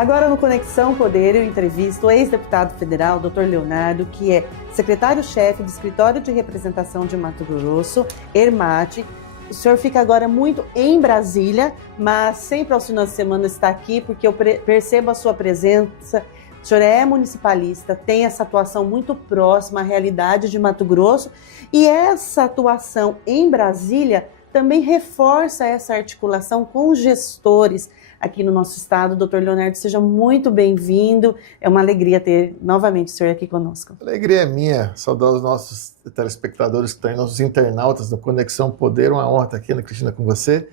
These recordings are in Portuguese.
Agora no Conexão Poder, eu entrevisto o ex-deputado federal, Dr. Leonardo, que é secretário-chefe do Escritório de Representação de Mato Grosso, ERMAT. O senhor fica agora muito em Brasília, mas sempre aos finais de semana está aqui, porque eu percebo a sua presença. O senhor é municipalista, tem essa atuação muito próxima à realidade de Mato Grosso, e essa atuação em Brasília também reforça essa articulação com os gestores aqui no nosso estado. Doutor Leonardo, seja muito bem-vindo. É uma alegria ter novamente o senhor aqui conosco. A alegria é minha. Saudar os nossos telespectadores que estão aí, nossos internautas do Conexão Poder. Uma honra estar aqui, Ana Cristina, com você.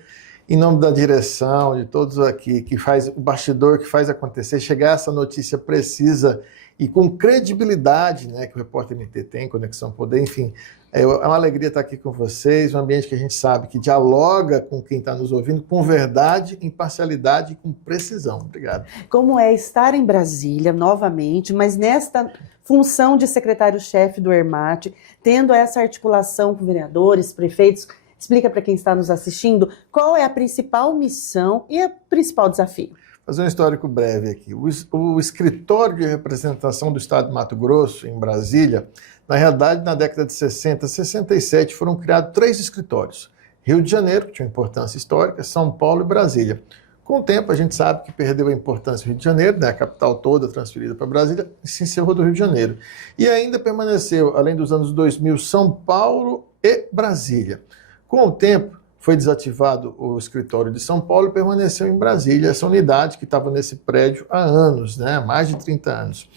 Em nome da direção, de todos aqui, que faz o bastidor, que faz acontecer, chegar essa notícia precisa e com credibilidade, né, que o Repórter NT tem, Conexão Poder, enfim. É uma alegria estar aqui com vocês, um ambiente que a gente sabe que dialoga com quem está nos ouvindo com verdade, imparcialidade e com precisão. Obrigado. Como é estar em Brasília novamente, mas nesta função de secretário-chefe do ERMAT, tendo essa articulação com vereadores, prefeitos? Explica para quem está nos assistindo qual é a principal missão e o principal desafio. Fazer um histórico breve aqui. O Escritório de Representação do Estado de Mato Grosso, em Brasília, na realidade, na década de 60, 67, foram criados 3 escritórios. Rio de Janeiro, que tinha uma importância histórica, São Paulo e Brasília. Com o tempo, a gente sabe que perdeu a importância do Rio de Janeiro, né, a capital toda transferida para Brasília, e se encerrou do Rio de Janeiro. E ainda permaneceu, além dos anos 2000, São Paulo e Brasília. Com o tempo, foi desativado o escritório de São Paulo e permaneceu em Brasília, essa unidade que estava nesse prédio há anos, né, mais de 30 anos.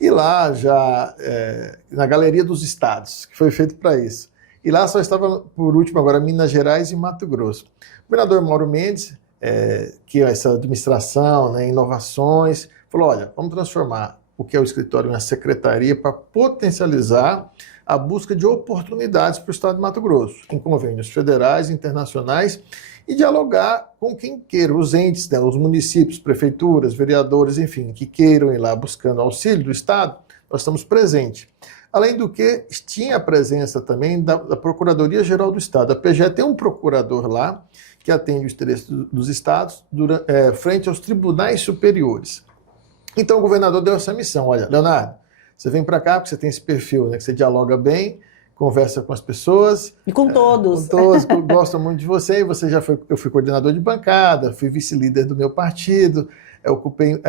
E lá já, na Galeria dos Estados, que foi feito para isso. E lá só estava, por último, agora Minas Gerais e Mato Grosso. O governador Mauro Mendes, que é essa administração, né, inovações, falou, olha, vamos transformar o que é o escritório em uma secretaria para potencializar a busca de oportunidades para o Estado de Mato Grosso, em convênios federais, internacionais, e dialogar com quem queira, os entes, né, os municípios, prefeituras, vereadores, enfim, que queiram ir lá buscando auxílio do Estado, nós estamos presentes. Além do que, tinha a presença também da Procuradoria-Geral do Estado. A PGE tem um procurador lá, que atende os interesses dos estados frente aos tribunais superiores. Então o governador deu essa missão, olha, Leonardo, você vem para cá porque você tem esse perfil, né, que você dialoga bem, conversa com as pessoas. E com todos. Com todos, gostam muito de você. E você eu fui coordenador de bancada, fui vice-líder do meu partido, ocupei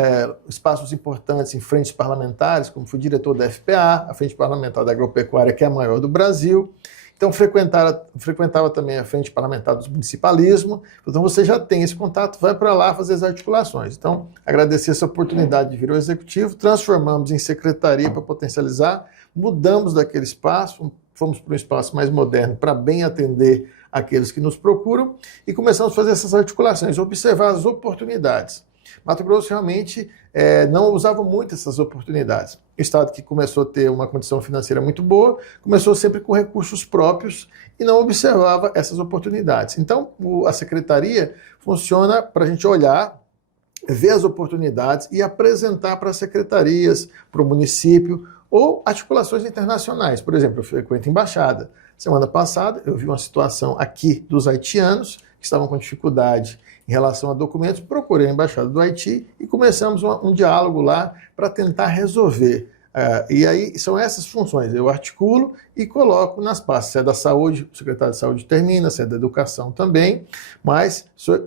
espaços importantes em frentes parlamentares, como fui diretor da FPA, a Frente Parlamentar da Agropecuária, que é a maior do Brasil. Então frequentava também a Frente Parlamentar do Municipalismo. Então você já tem esse contato, vai para lá fazer as articulações. Então, agradecer essa oportunidade de vir ao Executivo, transformamos em secretaria para potencializar, mudamos daquele espaço, fomos para um espaço mais moderno para bem atender aqueles que nos procuram e começamos a fazer essas articulações, observar as oportunidades. Mato Grosso realmente não usava muito essas oportunidades. O estado que começou a ter uma condição financeira muito boa, começou sempre com recursos próprios e não observava essas oportunidades. Então, a secretaria funciona para a gente olhar, ver as oportunidades e apresentar para as secretarias, para o município, ou articulações internacionais. Por exemplo, eu frequento embaixada. Semana passada, eu vi uma situação aqui dos haitianos, que estavam com dificuldade em relação a documentos, procurei a Embaixada do Haiti e começamos um diálogo lá para tentar resolver. E aí são essas funções, eu articulo e coloco nas pastas. Se é da saúde, o secretário de saúde termina, se é da educação também,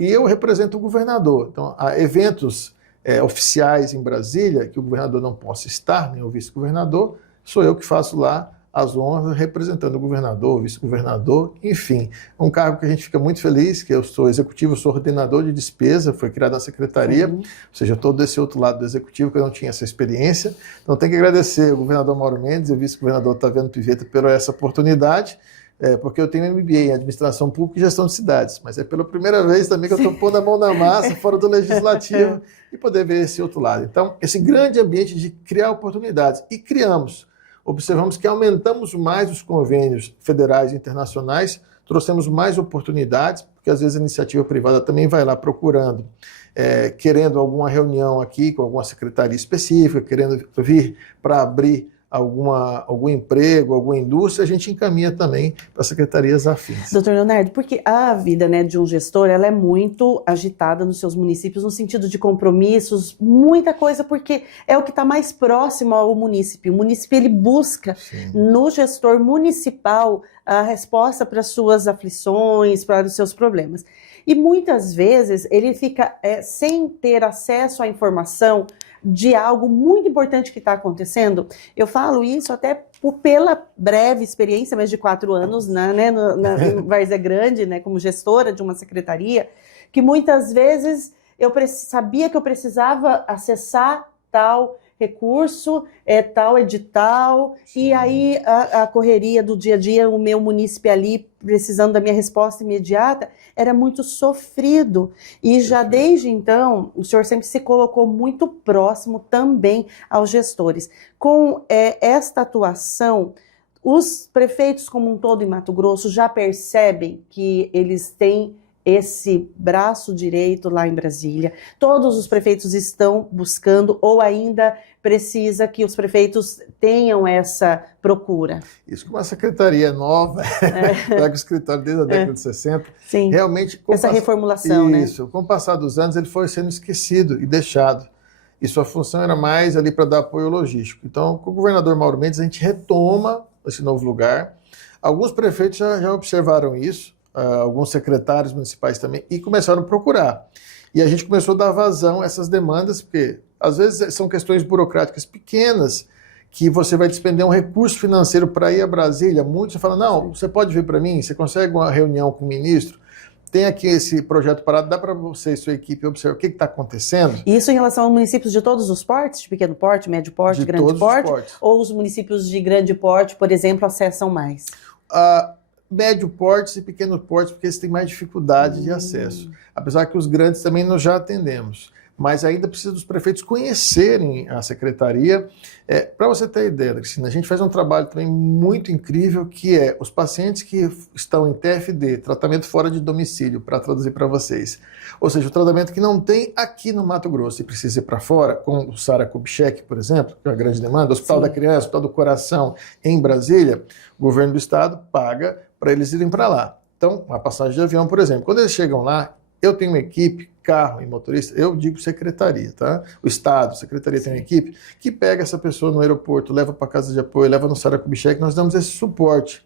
e eu represento o governador. Então, há eventos oficiais em Brasília, que o governador não possa estar, nem o vice-governador, sou eu que faço lá as honras representando o governador, o vice-governador, enfim. É um cargo que a gente fica muito feliz, que eu sou executivo, sou ordenador de despesa, foi criada a secretaria, ou seja, eu estou desse outro lado do executivo, que eu não tinha essa experiência. Então tenho que agradecer ao governador Mauro Mendes e ao vice-governador Otaviano Pivetta pela essa oportunidade, porque eu tenho MBA em Administração Pública e Gestão de Cidades, mas é pela primeira vez também que eu estou pondo a mão na massa, fora do Legislativo, e poder ver esse outro lado. Então, esse grande ambiente de criar oportunidades, e criamos. Observamos que aumentamos mais os convênios federais e internacionais, trouxemos mais oportunidades, porque às vezes a iniciativa privada também vai lá procurando, querendo alguma reunião aqui com alguma secretaria específica, querendo vir para abrir algum emprego, alguma indústria, a gente encaminha também para secretarias afins. Doutor Leonardo, porque a vida, né, de um gestor, ela é muito agitada nos seus municípios, no sentido de compromissos, muita coisa, porque é o que está mais próximo ao munícipe. O munícipe, ele busca no gestor municipal a resposta para as suas aflições, para os seus problemas. E muitas vezes ele fica sem ter acesso à informação de algo muito importante que está acontecendo. Eu falo isso até pela breve experiência, mais de 4 anos, na Várzea Grande, né, como gestora de uma secretaria, que muitas vezes eu sabia que eu precisava acessar tal recurso, tal edital, e aí a correria do dia a dia, o meu munícipe ali precisando da minha resposta imediata, era muito sofrido. E já desde então, o senhor sempre se colocou muito próximo também aos gestores. Com esta atuação, os prefeitos como um todo em Mato Grosso já percebem que eles têm esse braço direito lá em Brasília. Todos os prefeitos estão buscando, ou ainda precisa que os prefeitos tenham essa procura? Isso, com uma secretaria nova, pega o escritório desde a década de 60, Sim. Realmente... Essa reformulação, né? Isso, com o passar dos anos ele foi sendo esquecido e deixado. E sua função era mais ali para dar apoio logístico. Então, com o governador Mauro Mendes, a gente retoma esse novo lugar. Alguns prefeitos já observaram isso, alguns secretários municipais também, e começaram a procurar. E a gente começou a dar vazão a essas demandas, porque às vezes são questões burocráticas pequenas, que você vai despender um recurso financeiro para ir a Brasília. Muitos falam, não, você pode vir para mim, você consegue uma reunião com o ministro, tem aqui esse projeto parado, dá para você e sua equipe observar o que está acontecendo? Isso em relação a municípios de todos os portes, de pequeno porte, médio porte, grande porte? Ou os municípios de grande porte, por exemplo, acessam mais? Médio porte e pequeno porte, porque eles têm mais dificuldade de acesso. Apesar que os grandes também nós já atendemos. Mas ainda precisa dos prefeitos conhecerem a secretaria. Para você ter ideia, Cristina, a gente faz um trabalho também muito incrível, que é os pacientes que estão em TFD, tratamento fora de domicílio, para traduzir para vocês. Ou seja, o tratamento que não tem aqui no Mato Grosso e precisa ir para fora, como o Sara Kubitschek, por exemplo, que é uma grande demanda, o Hospital da Criança, o Hospital do Coração em Brasília, o governo do estado paga para eles irem para lá. Então, a passagem de avião, por exemplo, quando eles chegam lá, eu tenho uma equipe, carro e motorista, eu digo secretaria, tá? O Estado, a secretaria tem uma equipe que pega essa pessoa no aeroporto, leva para casa de apoio, leva no Sara Kubitschek, nós damos esse suporte.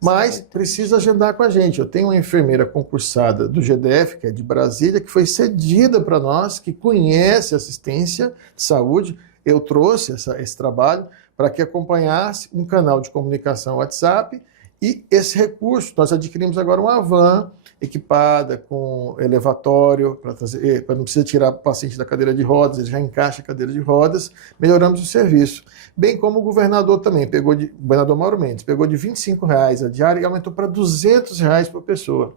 Mas precisa agendar com a gente. Eu tenho uma enfermeira concursada do GDF, que é de Brasília, que foi cedida para nós, que conhece assistência de saúde. Eu trouxe esse trabalho para que acompanhasse um canal de comunicação WhatsApp e esse recurso. Nós adquirimos agora uma van equipada com elevatório, para não precisar tirar o paciente da cadeira de rodas, ele já encaixa a cadeira de rodas, melhoramos o serviço. Bem como o governador também, o governador Mauro Mendes, pegou de R$25 a diária e aumentou para R$200 por pessoa.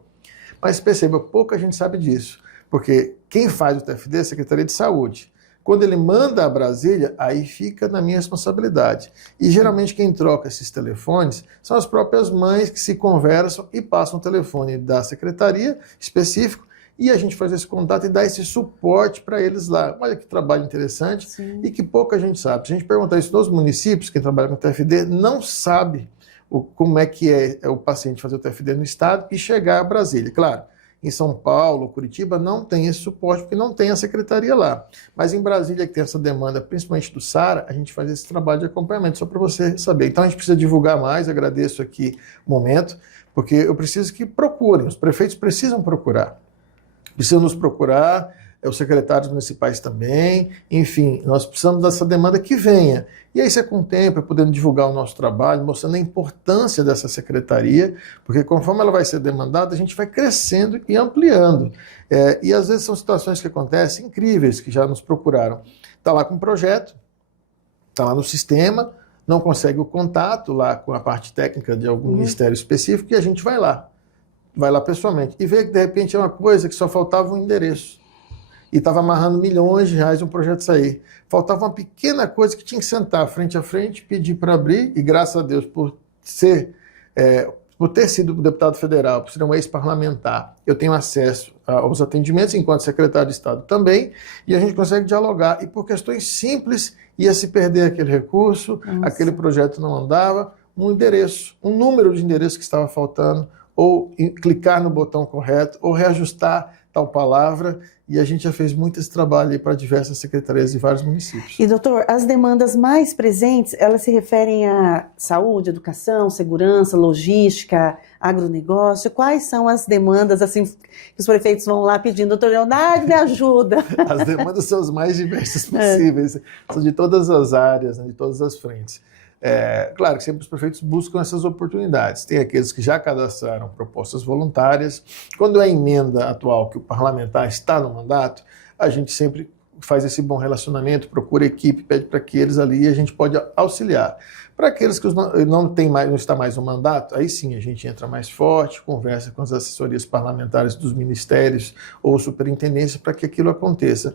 Mas perceba, pouca gente sabe disso, porque quem faz o TFD é a Secretaria de Saúde. Quando ele manda a Brasília, aí fica na minha responsabilidade. E geralmente quem troca esses telefones são as próprias mães que se conversam e passam o telefone da secretaria específico e a gente faz esse contato e dá esse suporte para eles lá. Olha que trabalho interessante. E que pouca gente sabe. Se a gente perguntar isso nos municípios, quem trabalha com TFD não sabe como é que é o paciente fazer o TFD no estado e chegar a Brasília. Claro, em São Paulo, Curitiba, não tem esse suporte, porque não tem a secretaria lá. Mas em Brasília, que tem essa demanda, principalmente do Sara, a gente faz esse trabalho de acompanhamento, só para você saber. Então a gente precisa divulgar mais, agradeço aqui o momento, porque eu preciso que procurem, os prefeitos precisam procurar. Precisam nos procurar, os secretários municipais também, enfim, nós precisamos dessa demanda que venha. E aí você com o tempo é podendo divulgar o nosso trabalho, mostrando a importância dessa secretaria, porque conforme ela vai ser demandada, a gente vai crescendo e ampliando. E às vezes são situações que acontecem incríveis, que já nos procuraram. Está lá com um projeto, está lá no sistema, não consegue o contato lá com a parte técnica de algum ministério específico e a gente vai lá pessoalmente. E vê que de repente é uma coisa que só faltava um endereço. E estava amarrando milhões de reais um projeto sair. Faltava uma pequena coisa que tinha que sentar frente a frente, pedir para abrir, e graças a Deus, por por ter sido deputado federal, por ser um ex-parlamentar, eu tenho acesso aos atendimentos enquanto secretário de Estado também, e a gente consegue dialogar, e por questões simples ia se perder aquele recurso, aquele projeto não andava, um endereço, um número de endereços que estava faltando, ou clicar no botão correto, ou reajustar tal palavra, e a gente já fez muito esse trabalho aí para diversas secretarias de vários municípios. E, doutor, as demandas mais presentes, elas se referem a saúde, educação, segurança, logística, agronegócio? Quais são as demandas, assim, que os prefeitos vão lá pedindo, doutor Leonardo, me ajuda? As demandas são as mais diversas possíveis, são de todas as áreas, né, de todas as frentes. Claro que sempre os prefeitos buscam essas oportunidades. Tem aqueles que já cadastraram propostas voluntárias. Quando é a emenda atual que o parlamentar está no mandato, a gente sempre faz esse bom relacionamento, procura a equipe, pede para que eles ali a gente pode auxiliar. Para aqueles que não está mais no mandato, aí sim a gente entra mais forte, conversa com as assessorias parlamentares dos ministérios ou superintendência para que aquilo aconteça.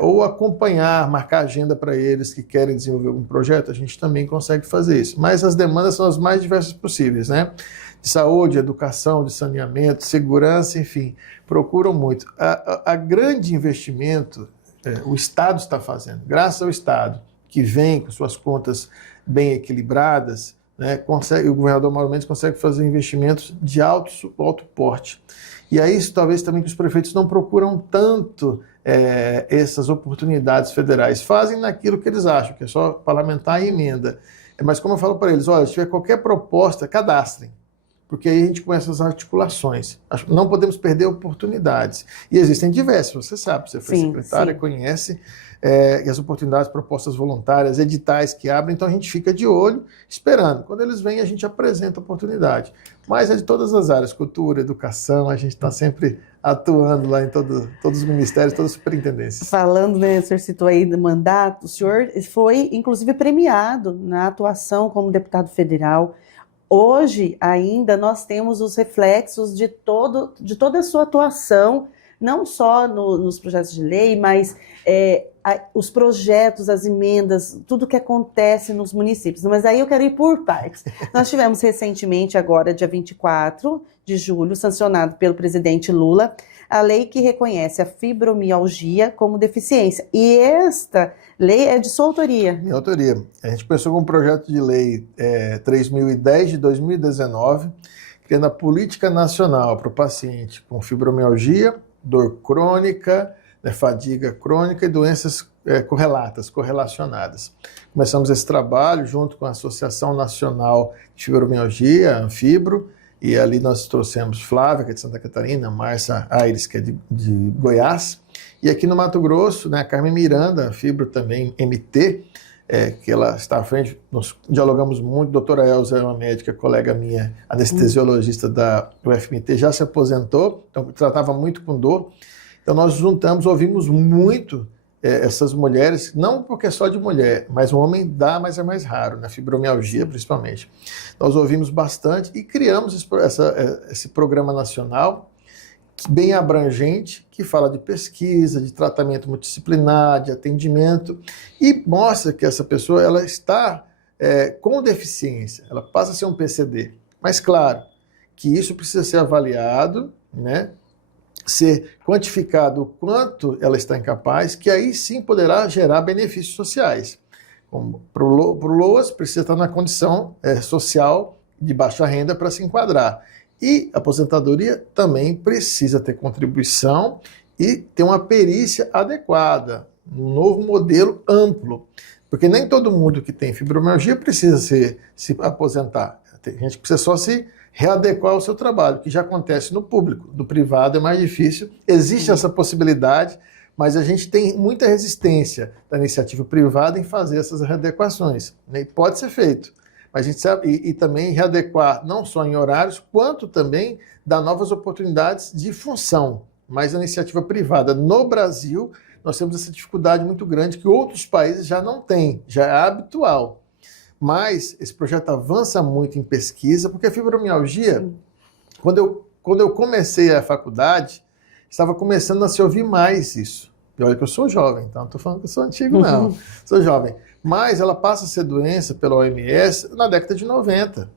Ou acompanhar, marcar agenda para eles que querem desenvolver algum projeto, a gente também consegue fazer isso. Mas as demandas são as mais diversas possíveis, né? De saúde, educação, de saneamento, segurança, enfim, procuram muito. A grande investimento o Estado está fazendo, graças ao Estado, que vem com suas contas bem equilibradas, né, o governador Mauro Mendes consegue fazer investimentos de alto porte. E é isso talvez também que os prefeitos não procuram tanto essas oportunidades federais, fazem naquilo que eles acham, que é só parlamentar e emenda. Mas como eu falo para eles, olha, se tiver qualquer proposta, cadastrem, porque aí a gente começa as articulações. Não podemos perder oportunidades. E existem diversas, você sabe, você foi secretária, conhece, e as oportunidades, propostas voluntárias, editais que abrem, então a gente fica de olho, esperando. Quando eles vêm, a gente apresenta a oportunidade. Mas é de todas as áreas, cultura, educação, a gente está sempre atuando lá em todos os ministérios, todas as superintendências. Falando, né, o senhor citou aí do mandato, o senhor foi, inclusive, premiado na atuação como deputado federal. Hoje, ainda, nós temos os reflexos de toda a sua atuação, não só nos projetos de lei, mas os projetos, as emendas, tudo que acontece nos municípios. Mas aí eu quero ir por partes. Nós tivemos recentemente, agora, dia 24 de julho, sancionado pelo presidente Lula, a lei que reconhece a fibromialgia como deficiência. E esta lei é de sua autoria. Minha autoria. A gente pensou com um projeto de lei 3010 de 2019, criando a política nacional para o paciente com fibromialgia, dor crônica, fadiga crônica e doenças correlacionadas. Começamos esse trabalho junto com a Associação Nacional de Fibromialgia, a Anfibro, e ali nós trouxemos Flávia, que é de Santa Catarina, Márcia Aires, que é de Goiás, e aqui no Mato Grosso, né, a Carmen Miranda, a Fibro também, MT, que ela está à frente, nós dialogamos muito, a doutora Elza é uma médica, colega minha, anestesiologista da UFMT, já se aposentou, então tratava muito com dor, então nós juntamos, ouvimos muito essas mulheres, não porque é só de mulher, mas o homem dá, mas é mais raro, na fibromialgia principalmente. Nós ouvimos bastante e criamos esse programa nacional bem abrangente, que fala de pesquisa, de tratamento multidisciplinar, de atendimento, e mostra que essa pessoa ela está com deficiência, ela passa a ser um PCD. Mas claro, que isso precisa ser avaliado, né? Ser quantificado o quanto ela está incapaz, que aí sim poderá gerar benefícios sociais. Para o LOAS, precisa estar na condição social de baixa renda para se enquadrar. E a aposentadoria também precisa ter contribuição e ter uma perícia adequada, um novo modelo amplo. Porque nem todo mundo que tem fibromialgia precisa se aposentar. Tem gente que precisa só se readequar ao seu trabalho, que já acontece no público. Do privado é mais difícil. Existe essa possibilidade, mas a gente tem muita resistência da iniciativa privada em fazer essas readequações. Né? Pode ser feito, mas a gente sabe, e também readequar não só em horários, quanto também dar novas oportunidades de função. Mas a iniciativa privada no Brasil, nós temos essa dificuldade muito grande que outros países já não têm, já é habitual. Mas esse projeto avança muito em pesquisa, porque a fibromialgia, quando eu comecei a faculdade, estava começando a se ouvir mais isso. E olha que eu sou jovem, então não estou falando que eu sou antigo, não. Sou jovem. Mas ela passa a ser doença pela OMS na década de 90.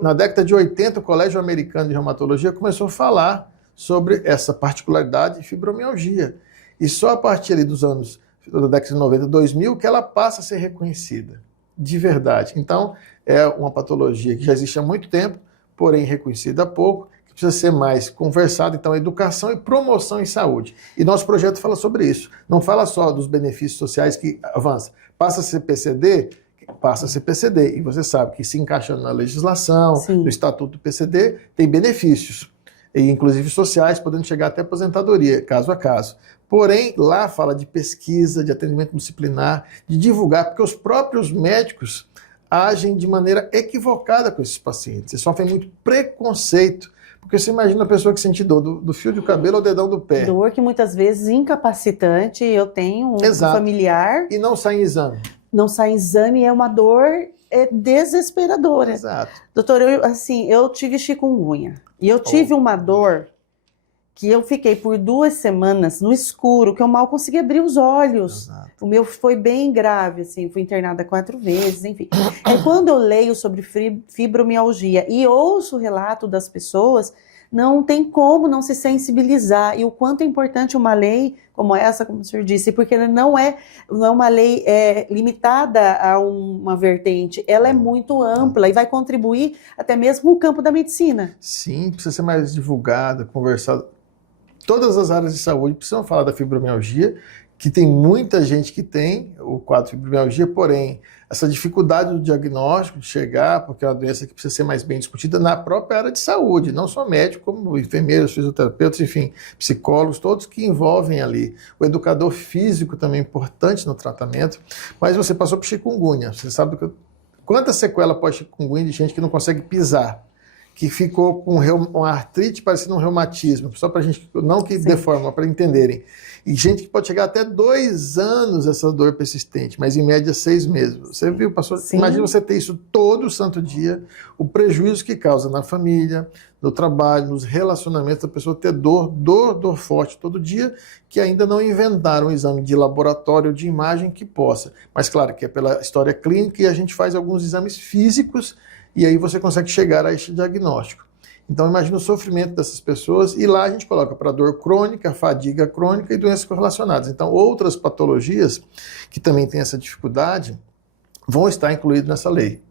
Na década de 80, o Colégio Americano de Reumatologia começou a falar sobre essa particularidade de fibromialgia. E só a partir ali dos anos da década de 90, 2000, que ela passa a ser reconhecida, de verdade. Então, é uma patologia que já existe há muito tempo, porém reconhecida há pouco, que precisa ser mais conversada. Então, educação e promoção em saúde. E nosso projeto fala sobre isso. Não fala só dos benefícios sociais que avança. Passa a ser PCD, passa a ser PCD. E você sabe que se encaixando na legislação, Sim. no estatuto do PCD, tem benefícios, e inclusive sociais, podendo chegar até aposentadoria, caso a caso. Porém, lá fala de pesquisa, de atendimento disciplinar, de divulgar, porque os próprios médicos agem de maneira equivocada com esses pacientes. Eles sofrem muito preconceito, porque você imagina a pessoa que sente dor do fio do cabelo ao dedão do pé. Dor que muitas vezes incapacitante. Eu tenho um Exato. familiar. E não sai em exame. Não sai em exame, é uma dor desesperadora. Exato. Doutor, eu tive chikungunya. E eu tive uma dor que eu fiquei por 2 semanas no escuro, que eu mal conseguia abrir os olhos. Exato. O meu foi bem grave, assim, fui internada 4 vezes, enfim. É quando eu leio sobre fibromialgia e ouço o relato das pessoas, não tem como não se sensibilizar. E o quanto é importante uma lei como essa, como o senhor disse, porque ela não é uma lei limitada a uma vertente, ela é muito ampla e vai contribuir até mesmo no campo da medicina. Sim, precisa ser mais divulgada, conversada. Todas as áreas de saúde precisam falar da fibromialgia, que tem muita gente que tem o quadro de fibromialgia, porém, essa dificuldade do diagnóstico, de chegar, porque é uma doença que precisa ser mais bem discutida na própria área de saúde, não só médico, como enfermeiros, fisioterapeutas, enfim, psicólogos, todos que envolvem ali. O educador físico também é importante no tratamento, mas você passou por chikungunya, você sabe quanta sequela pós-chikungunya de gente que não consegue pisar, que ficou com uma artrite parecendo um reumatismo, só para a gente, não que deforma, para entenderem. E gente que pode chegar até 2 anos essa dor persistente, mas em média 6 meses. Você viu, passou? Imagina você ter isso todo santo dia, o prejuízo que causa na família, no trabalho, nos relacionamentos, a pessoa ter dor forte todo dia, que ainda não inventaram um exame de laboratório ou de imagem que possa. Mas claro que é pela história clínica e a gente faz alguns exames físicos e aí você consegue chegar a este diagnóstico. Então imagina o sofrimento dessas pessoas e lá a gente coloca para dor crônica, fadiga crônica e doenças correlacionadas. Então outras patologias que também têm essa dificuldade vão estar incluídas nessa lei.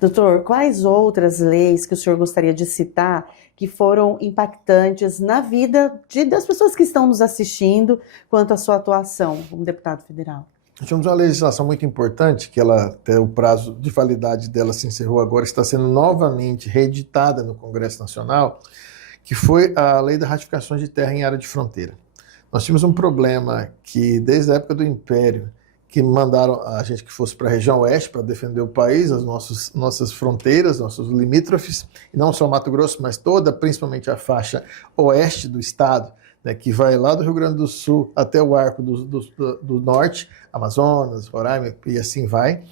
Doutor, quais outras leis que o senhor gostaria de citar que foram impactantes na vida das pessoas que estão nos assistindo quanto à sua atuação como deputado federal? Nós temos uma legislação muito importante, que até o prazo de validade dela se encerrou agora, está sendo novamente reeditada no Congresso Nacional, que foi a Lei das Ratificações de Terra em Área de Fronteira. Nós tínhamos um problema que, desde a época do Império, que mandaram a gente que fosse para a região oeste para defender o país, as nossas fronteiras, nossos limítrofes, e não só Mato Grosso, mas toda, principalmente a faixa oeste do estado, que vai lá do Rio Grande do Sul até o arco do norte, Amazonas, Roraima e assim vai.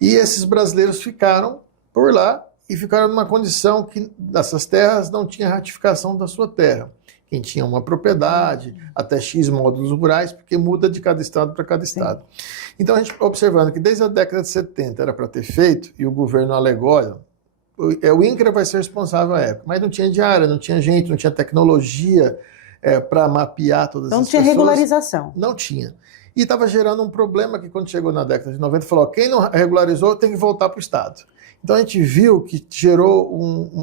E esses brasileiros ficaram por lá e ficaram numa condição que dessas terras não tinha ratificação da sua terra. Quem tinha uma propriedade, até X módulos rurais, porque muda de cada estado para cada estado. Então a gente observando que desde a década de 70 era para ter feito, e o governo alegou, olha, o INCRA vai ser responsável à época, mas não tinha diária, não tinha gente, não tinha tecnologia, para mapear todas as pessoas. Não tinha regularização. Não tinha. E estava gerando um problema que quando chegou na década de 90, falou, quem não regularizou tem que voltar para o Estado. Então a gente viu que gerou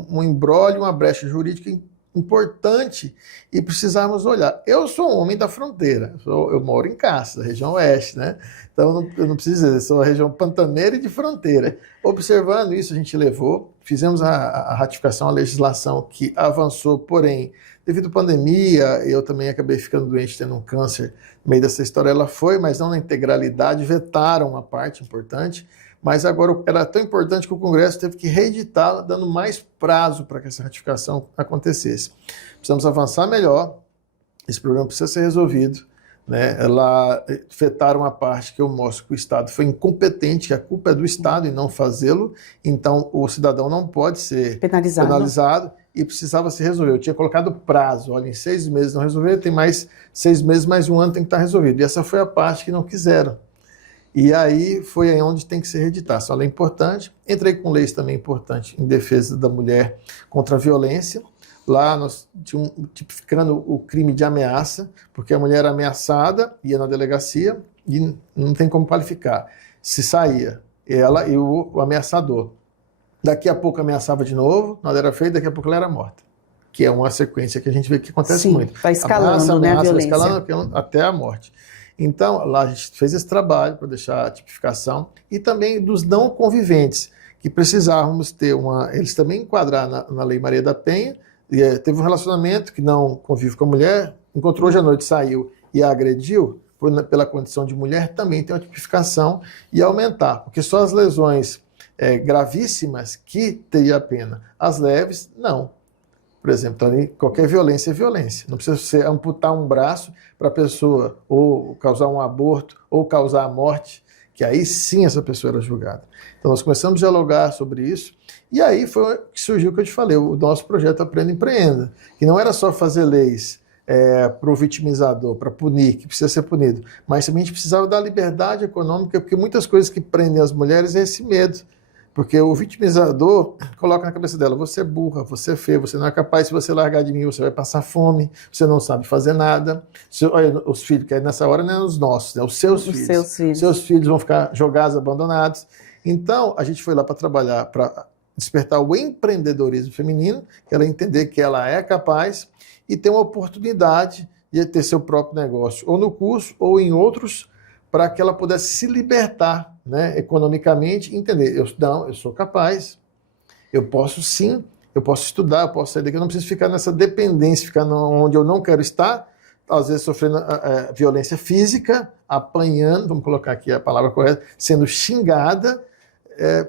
um imbróglio, uma brecha jurídica importante e precisávamos olhar. Eu sou um homem da fronteira, eu moro em Caça, região oeste, né? Então eu não preciso dizer, eu sou a região pantaneira e de fronteira. Observando isso, a gente fizemos a ratificação, a legislação que avançou, porém, devido à pandemia, eu também acabei ficando doente, tendo um câncer no meio dessa história. Ela foi, mas não na integralidade, vetaram uma parte importante, mas agora era tão importante que o Congresso teve que reeditá-la, dando mais prazo para que essa ratificação acontecesse. Precisamos avançar melhor, esse problema precisa ser resolvido. Ela vetaram a parte que eu mostro que o Estado foi incompetente, que a culpa é do Estado em não fazê-lo, então o cidadão não pode ser penalizado e precisava se resolver. Eu tinha colocado prazo, olha, em 6 meses não resolveu, tem mais 6 meses, mais 1 ano tem que estar resolvido. E essa foi a parte que não quiseram. E aí foi aí onde tem que se reeditar. Essa lei é importante. Entrei com leis também importantes em defesa da mulher contra a violência. Lá nós tínhamos tipificando o crime de ameaça, porque a mulher era ameaçada, ia na delegacia e não tem como qualificar. Se saía ela e o ameaçador. Daqui a pouco ameaçava de novo, nada era feito, daqui a pouco ela era morta. Que é uma sequência que a gente vê que acontece muito. Vai escalando, né, a violência. Vai escalando até a morte. Então, lá a gente fez esse trabalho para deixar a tipificação e também dos não conviventes, que precisávamos ter eles também enquadrar na Lei Maria da Penha. Teve um relacionamento que não convive com a mulher, encontrou hoje à noite, saiu e a agrediu, pela condição de mulher, também tem uma tipificação e aumentar, porque só as lesões gravíssimas que teria a pena, as leves, não. Por exemplo, então, qualquer violência é violência. Não precisa você amputar um braço para a pessoa ou causar um aborto ou causar a morte, que aí sim essa pessoa era julgada. Então nós começamos a dialogar sobre isso e aí foi que surgiu o que eu te falei, o nosso projeto Aprenda e Empreenda, que não era só fazer leis para o vitimizador, para punir, que precisa ser punido, mas também a gente precisava dar liberdade econômica, porque muitas coisas que prendem as mulheres é esse medo. Porque o vitimizador coloca na cabeça dela, você é burra, você é feia, você não é capaz, se você largar de mim, você vai passar fome, você não sabe fazer nada. Os filhos, que nessa hora não é os nossos, é os seus filhos. Seus filhos vão ficar jogados, abandonados. Então, a gente foi lá para trabalhar, para despertar o empreendedorismo feminino, que ela entender que ela é capaz e ter uma oportunidade de ter seu próprio negócio, ou no curso, ou em outros, para que ela pudesse se libertar, né, economicamente, entender, eu sou capaz, eu posso sim, eu posso estudar, eu posso sair daqui, eu não preciso ficar nessa dependência, ficar onde eu não quero estar, às vezes sofrendo violência física, apanhando, vamos colocar aqui a palavra correta, sendo xingada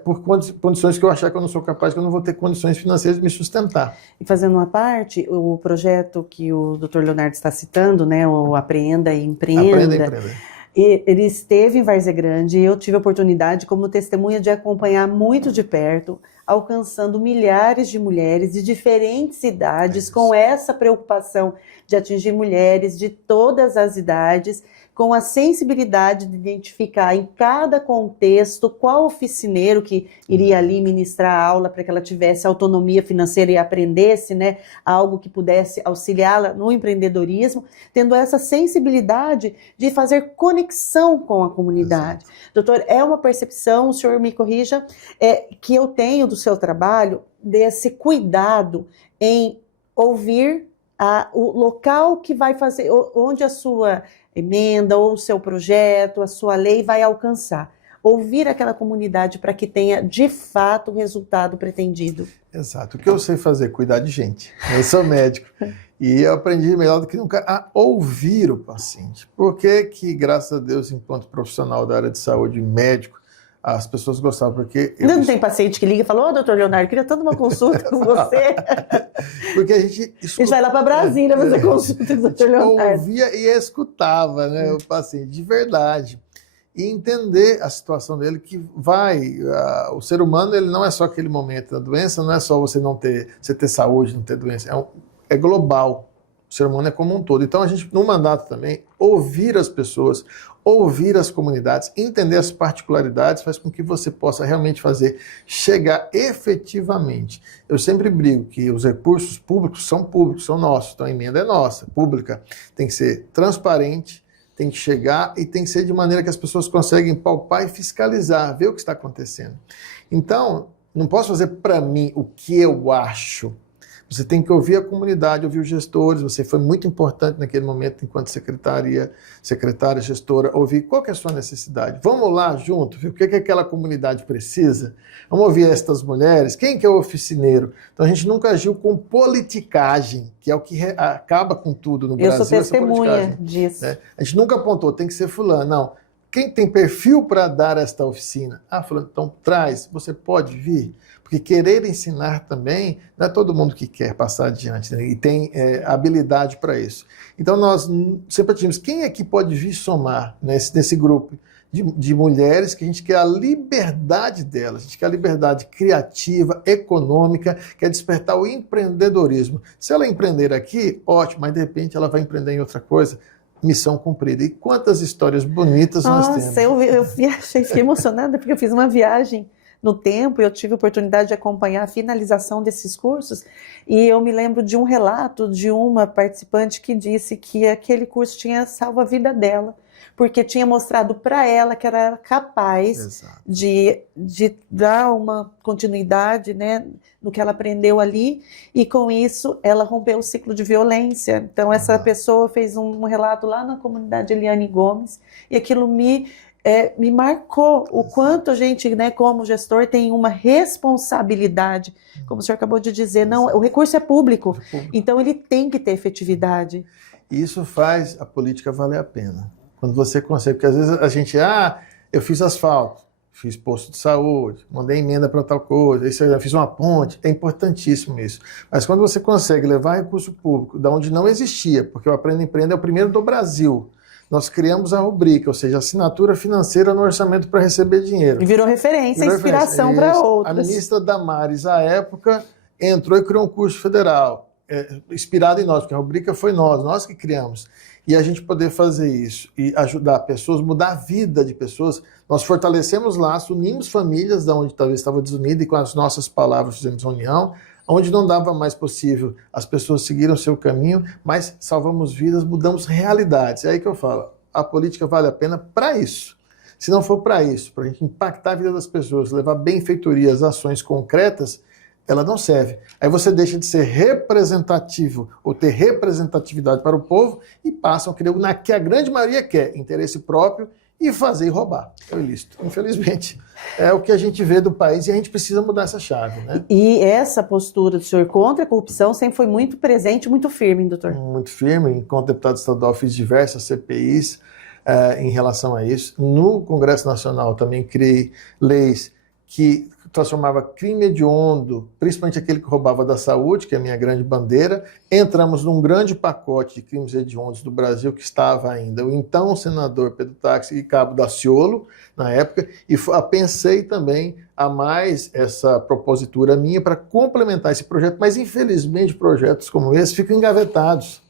por condições que eu achar que eu não sou capaz, que eu não vou ter condições financeiras de me sustentar. E fazendo uma parte, o projeto que o Dr. Leonardo está citando, né, o Aprenda e Empreenda. Aprenda e Empreenda. Ele esteve em Várzea Grande e eu tive a oportunidade, como testemunha, de acompanhar muito de perto, alcançando milhares de mulheres de diferentes idades, com essa preocupação de atingir mulheres de todas as idades, com a sensibilidade de identificar em cada contexto qual oficineiro que iria ali ministrar a aula para que ela tivesse autonomia financeira e aprendesse, né, algo que pudesse auxiliá-la no empreendedorismo, tendo essa sensibilidade de fazer conexão com a comunidade. Exato. Doutor, é uma percepção, o senhor me corrija, que eu tenho do seu trabalho, desse cuidado em ouvir o local que vai fazer, onde a sua emenda ou o seu projeto, a sua lei vai alcançar. Ouvir aquela comunidade para que tenha, de fato, o resultado pretendido. Exato. O que eu sei fazer? Cuidar de gente. Eu sou médico. E eu aprendi melhor do que nunca a ouvir o paciente. Por que, graças a Deus, enquanto profissional da área de saúde, médico, as pessoas gostavam? Porque não tem paciente que liga e fala, doutor Leonardo, queria tanto uma consulta com você. Porque a gente vai lá para Brasília fazer consulta com o doutor Leonardo. Ouvia e escutava, né, o paciente, de verdade. E entender a situação dele, que o ser humano, ele não é só aquele momento da doença, não é só você ter saúde, não ter doença, é global. O ser humano é como um todo. Então a gente, no mandato também, ouvir as pessoas, ouvir as comunidades, entender as particularidades, faz com que você possa realmente fazer chegar efetivamente. Eu sempre brigo que os recursos públicos, são nossos, então a emenda é nossa, pública. Tem que ser transparente, tem que chegar e tem que ser de maneira que as pessoas conseguem palpar e fiscalizar, ver o que está acontecendo. Então, não posso fazer para mim o que eu acho. Você tem que ouvir a comunidade, ouvir os gestores. Você foi muito importante naquele momento, enquanto secretária, gestora, ouvir qual que é a sua necessidade. Vamos lá junto, ver o que aquela comunidade precisa. Vamos ouvir estas mulheres. Quem que é o oficineiro? Então a gente nunca agiu com politicagem, que é o que acaba com tudo no Brasil. Eu sou testemunha disso. Né? A gente nunca apontou, tem que ser fulano. Não. Quem tem perfil para dar esta oficina? Fulano, então traz, você pode vir. Porque querer ensinar também, não é todo mundo que quer passar adiante, né? E tem habilidade para isso. Então nós sempre tínhamos, quem é que pode vir somar nesse grupo de mulheres que a gente quer a liberdade delas, a gente quer a liberdade criativa, econômica, quer despertar o empreendedorismo. Se ela empreender aqui, ótimo, mas de repente ela vai empreender em outra coisa. missão cumprida. E quantas histórias bonitas nós temos. Nossa, eu viajei, fiquei emocionada porque eu fiz uma viagem no tempo, eu tive a oportunidade de acompanhar a finalização desses cursos e eu me lembro de um relato de uma participante que disse que aquele curso tinha salvo a vida dela, porque tinha mostrado para ela que ela era capaz de dar uma continuidade, né, no que ela aprendeu ali, e com isso ela rompeu o ciclo de violência. Então essa pessoa fez um relato lá na comunidade Eliane Gomes, e aquilo me marcou o quanto a gente, né, como gestor, tem uma responsabilidade, como o senhor acabou de dizer, não, o recurso é público, então ele tem que ter efetividade. Isso faz a política valer a pena. Quando você consegue, porque às vezes a gente, eu fiz asfalto, fiz posto de saúde, mandei emenda para tal coisa, isso eu fiz uma ponte, é importantíssimo isso. Mas quando você consegue levar recurso público da onde não existia, porque o Aprenda Empreenda é o primeiro do Brasil, nós criamos a rubrica, ou seja, assinatura financeira no orçamento para receber dinheiro. E virou referência, inspiração para outros. A ministra Damares, à época, entrou e criou um curso federal, inspirado em nós, porque a rubrica foi nós que criamos. E a gente poder fazer isso e ajudar pessoas, mudar a vida de pessoas, nós fortalecemos laços, unimos famílias da onde talvez estava desunida e com as nossas palavras fizemos a união, onde não dava mais possível, as pessoas seguiram o seu caminho, mas salvamos vidas, mudamos realidades. É aí que eu falo, a política vale a pena para isso. Se não for para isso, para a gente impactar a vida das pessoas, levar benfeitorias, ações concretas, ela não serve. Aí você deixa de ser representativo ou ter representatividade para o povo e passam a querer o que a grande maioria quer, interesse próprio e fazer e roubar. É o ilícito. Infelizmente, é o que a gente vê do país e a gente precisa mudar essa chave, né? E essa postura do senhor contra a corrupção sempre foi muito presente, muito firme, doutor? Muito firme. Enquanto deputado estadual fiz diversas CPIs em relação a isso. No Congresso Nacional também criei leis que transformava crime hediondo, principalmente aquele que roubava da saúde, que é a minha grande bandeira. Entramos num grande pacote de crimes hediondos do Brasil, que estava ainda o então senador Pedro Táxi e Cabo Daciolo, na época, e pensei também a mais essa propositura minha para complementar esse projeto, mas infelizmente projetos como esse ficam engavetados.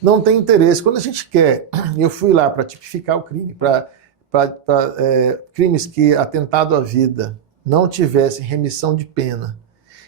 Não tem interesse. Quando a gente quer, eu fui lá para tipificar o crime, para crimes que atentado à vida, não tivessem remissão de pena,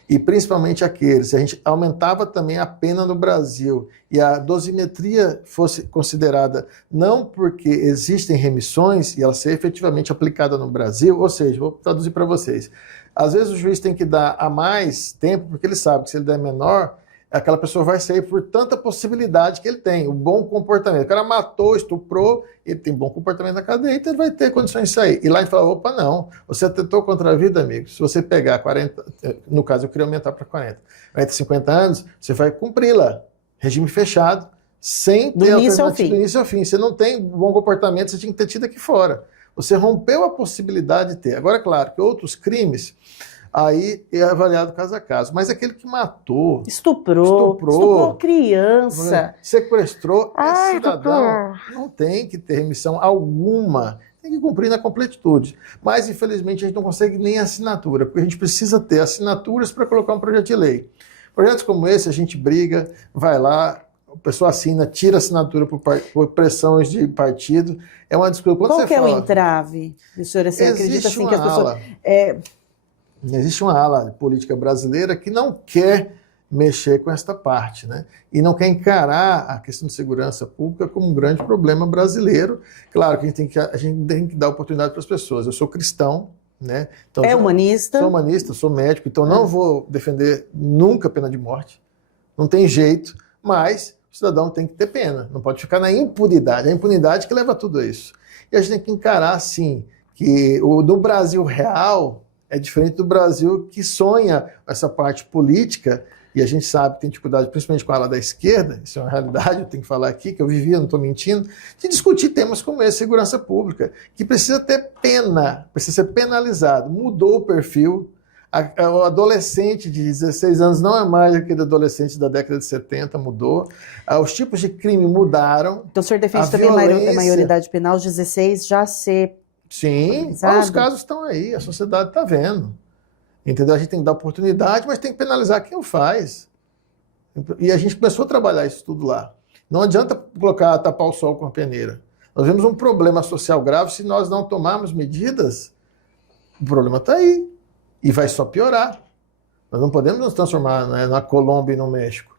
e principalmente aqueles, a gente aumentava também a pena no Brasil, e a dosimetria fosse considerada não porque existem remissões, e ela ser efetivamente aplicada no Brasil, ou seja, vou traduzir para vocês, às vezes o juiz tem que dar a mais tempo, porque ele sabe que se ele der menor, aquela pessoa vai sair por tanta possibilidade que ele tem, o bom comportamento. O cara matou, estuprou, ele tem bom comportamento na cadeia, então ele vai ter condições de sair. E lá a gente fala, opa, não, você atentou contra a vida, amigo. Se você pegar 40, no caso eu queria aumentar para 40, 50 anos, você vai cumpri-la. Regime fechado, sem ter alternativa do início ao fim. Você não tem bom comportamento, você tinha que ter tido aqui fora. Você rompeu a possibilidade de ter. Agora, é claro que outros crimes, aí é avaliado caso a caso. Mas aquele que matou, estuprou criança, sequestrou esse cidadão, não tem que ter remissão alguma. Tem que cumprir na completitude. Mas, infelizmente, a gente não consegue nem assinatura, porque a gente precisa ter assinaturas para colocar um projeto de lei. Projetos como esse, a gente briga, vai lá, a pessoa assina, tira a assinatura por pressões de partido. É uma discussão. Qual que é o entrave? O senhor acredita assim que as pessoas... Existe uma ala de política brasileira que não quer mexer com esta parte, né? E não quer encarar a questão de segurança pública como um grande problema brasileiro. Claro que a gente tem que dar oportunidade para as pessoas. Eu sou cristão, né? Então, humanista? Sou humanista, sou médico, então não vou defender nunca pena de morte. Não tem jeito, mas o cidadão tem que ter pena. Não pode ficar na impunidade. É a impunidade que leva a tudo isso. E a gente tem que encarar, sim, que no Brasil real é diferente do Brasil que sonha essa parte política, e a gente sabe que tem dificuldade, principalmente com a ala da esquerda, isso é uma realidade, eu tenho que falar aqui, que eu vivia, não estou mentindo, de discutir temas como esse, segurança pública, que precisa ter pena, precisa ser penalizado. Mudou o perfil, o adolescente de 16 anos não é mais aquele adolescente da década de 70, mudou, os tipos de crime mudaram. Então o senhor defende também a maioridade penal, os 16 já ser... Sim, os casos estão aí, a sociedade está vendo. Entendeu? A gente tem que dar oportunidade, mas tem que penalizar quem o faz. E a gente começou a trabalhar isso tudo lá. Não adianta tapar o sol com a peneira. Nós vemos um problema social grave, se nós não tomarmos medidas, o problema está aí e vai só piorar. Nós não podemos nos transformar, né, na Colômbia e no México.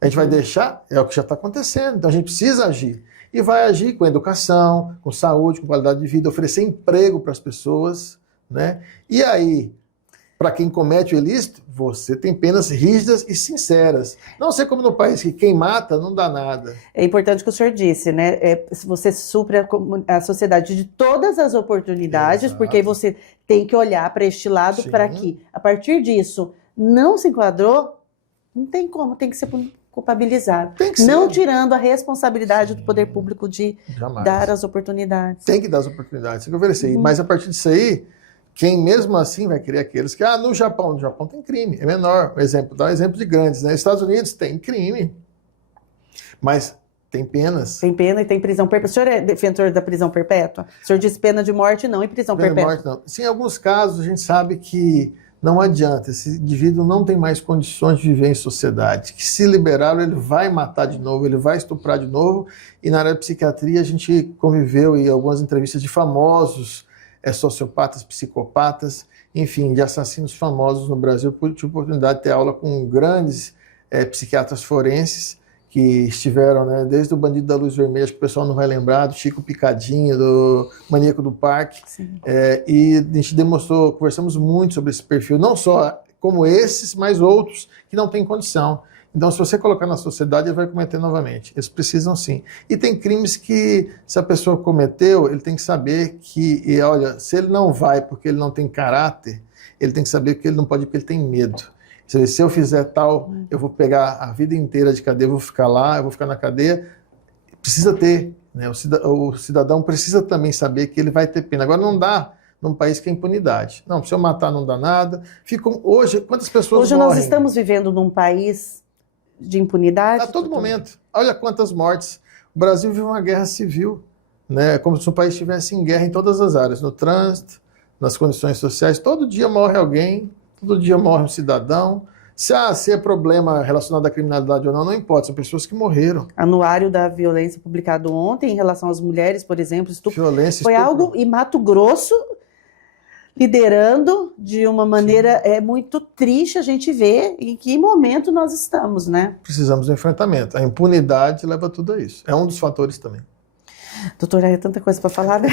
A gente vai deixar, é o que já está acontecendo, então a gente precisa agir. E vai agir com educação, com saúde, com qualidade de vida, oferecer emprego para as pessoas, né? E aí, para quem comete o ilícito, você tem penas rígidas e sinceras. Não sei como no país que quem mata não dá nada. É importante o que o senhor disse, né? Você supre a sociedade de todas as oportunidades, exato, porque aí você tem que olhar para este lado para que, a partir disso, não se enquadrou, não tem como, tem que ser culpabilizado. Tem que ser. Não tirando a responsabilidade do poder público de dar as oportunidades. Tem que dar as oportunidades, tem que oferecer. Mas a partir disso aí, quem mesmo assim vai querer aqueles que, no Japão tem crime, é menor. Exemplo, dá um exemplo de grandes, né? Estados Unidos tem crime, mas tem penas. Tem pena e tem prisão perpétua. O senhor é defensor da prisão perpétua? O senhor diz pena de morte não e prisão perpétua? Pena de morte não. Sim, em alguns casos a gente sabe que não adianta, esse indivíduo não tem mais condições de viver em sociedade, que se liberá-lo ele vai matar de novo, ele vai estuprar de novo, e na área de psiquiatria a gente conviveu em algumas entrevistas de famosos sociopatas, psicopatas, enfim, de assassinos famosos no Brasil. Eu tive a oportunidade de ter aula com grandes psiquiatras forenses que estiveram, né, desde o Bandido da Luz Vermelha, que o pessoal não vai lembrar, do Chico Picadinho, do Maníaco do Parque, e a gente conversamos muito sobre esse perfil, não só como esses, mas outros que não têm condição. Então, se você colocar na sociedade, ele vai cometer novamente. Eles precisam sim. E tem crimes que, se a pessoa cometeu, ele tem que saber que, olha, se ele não vai porque ele não tem caráter, ele tem que saber que ele não pode ir porque ele tem medo. Se eu fizer tal, eu vou pegar a vida inteira de cadeia, eu vou ficar lá, eu vou ficar na cadeia. Precisa ter, né? O cidadão precisa também saber que ele vai ter pena. Agora não dá num país que é impunidade. Não, se eu matar não dá nada. Hoje, quantas pessoas morrem? Hoje nós estamos vivendo num país de impunidade? A todo momento. Olha quantas mortes. O Brasil vive uma guerra civil, né? Como se o país estivesse em guerra em todas as áreas, no trânsito, nas condições sociais. Todo dia morre alguém. Todo dia morre um cidadão. Se é problema relacionado à criminalidade ou não, não importa, são pessoas que morreram. Anuário da violência publicado ontem em relação às mulheres, por exemplo, violência, foi algo, e Mato Grosso liderando de uma maneira muito triste a gente ver em que momento nós estamos, né? Precisamos do enfrentamento. A impunidade leva tudo a isso. É um dos fatores também. Doutora, é tanta coisa para falar, né?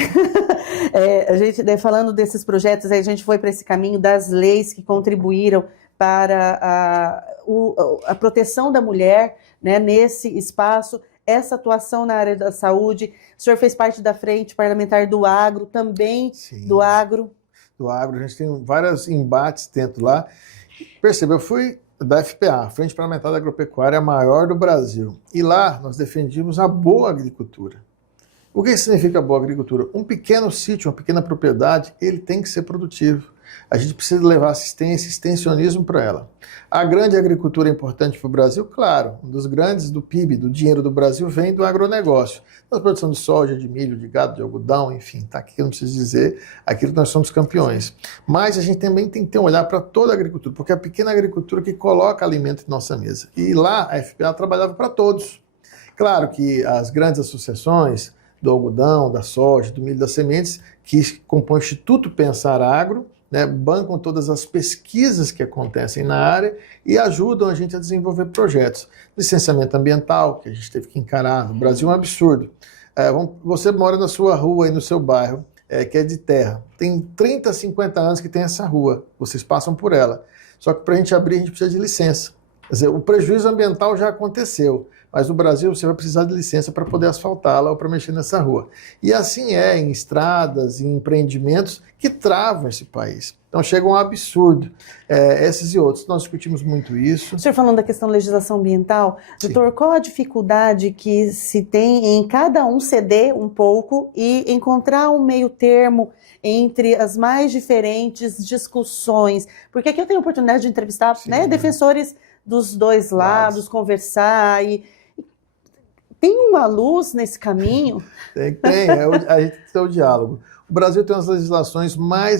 A gente, falando desses projetos, a gente foi para esse caminho das leis que contribuíram para a proteção da mulher, né, nesse espaço, essa atuação na área da saúde. O senhor fez parte da frente parlamentar do agro, também. Sim, do agro. Do agro, a gente tem vários embates dentro lá. Perceba, eu fui da FPA, Frente Parlamentar da Agropecuária, a maior do Brasil. E lá nós defendíamos a boa agricultura. O que significa boa agricultura? Um pequeno sítio, uma pequena propriedade, ele tem que ser produtivo. A gente precisa levar assistência, extensionismo para ela. A grande agricultura é importante para o Brasil? Claro, um dos grandes do PIB, do dinheiro do Brasil, vem do agronegócio. Da produção de soja, de milho, de gado, de algodão, enfim, tá aqui, eu não preciso dizer aquilo que nós somos campeões. Mas a gente também tem que ter um olhar para toda a agricultura, porque é a pequena agricultura que coloca alimento em nossa mesa. E lá a FPA trabalhava para todos. Claro que as grandes associações do algodão, da soja, do milho, das sementes, que compõem o Instituto Pensar Agro, né, bancam todas as pesquisas que acontecem na área e ajudam a gente a desenvolver projetos. Licenciamento ambiental, que a gente teve que encarar, no Brasil é um absurdo. Você mora na sua rua e no seu bairro, que é de terra. Tem 30, 50 anos que tem essa rua, vocês passam por ela. Só que para a gente abrir, a gente precisa de licença. Quer dizer, o prejuízo ambiental já aconteceu, mas no Brasil você vai precisar de licença para poder asfaltá-la ou para mexer nessa rua. E assim é em estradas, em empreendimentos que travam esse país. Então chega um absurdo. Esses e outros, nós discutimos muito isso. O senhor falando da questão da legislação ambiental, sim, doutor, qual a dificuldade que se tem em cada um ceder um pouco e encontrar um meio termo entre as mais diferentes discussões? Porque aqui eu tenho a oportunidade de entrevistar, né, defensores dos dois lados, conversar e tem uma luz nesse caminho? Tem, a gente tem o diálogo. O Brasil tem as legislações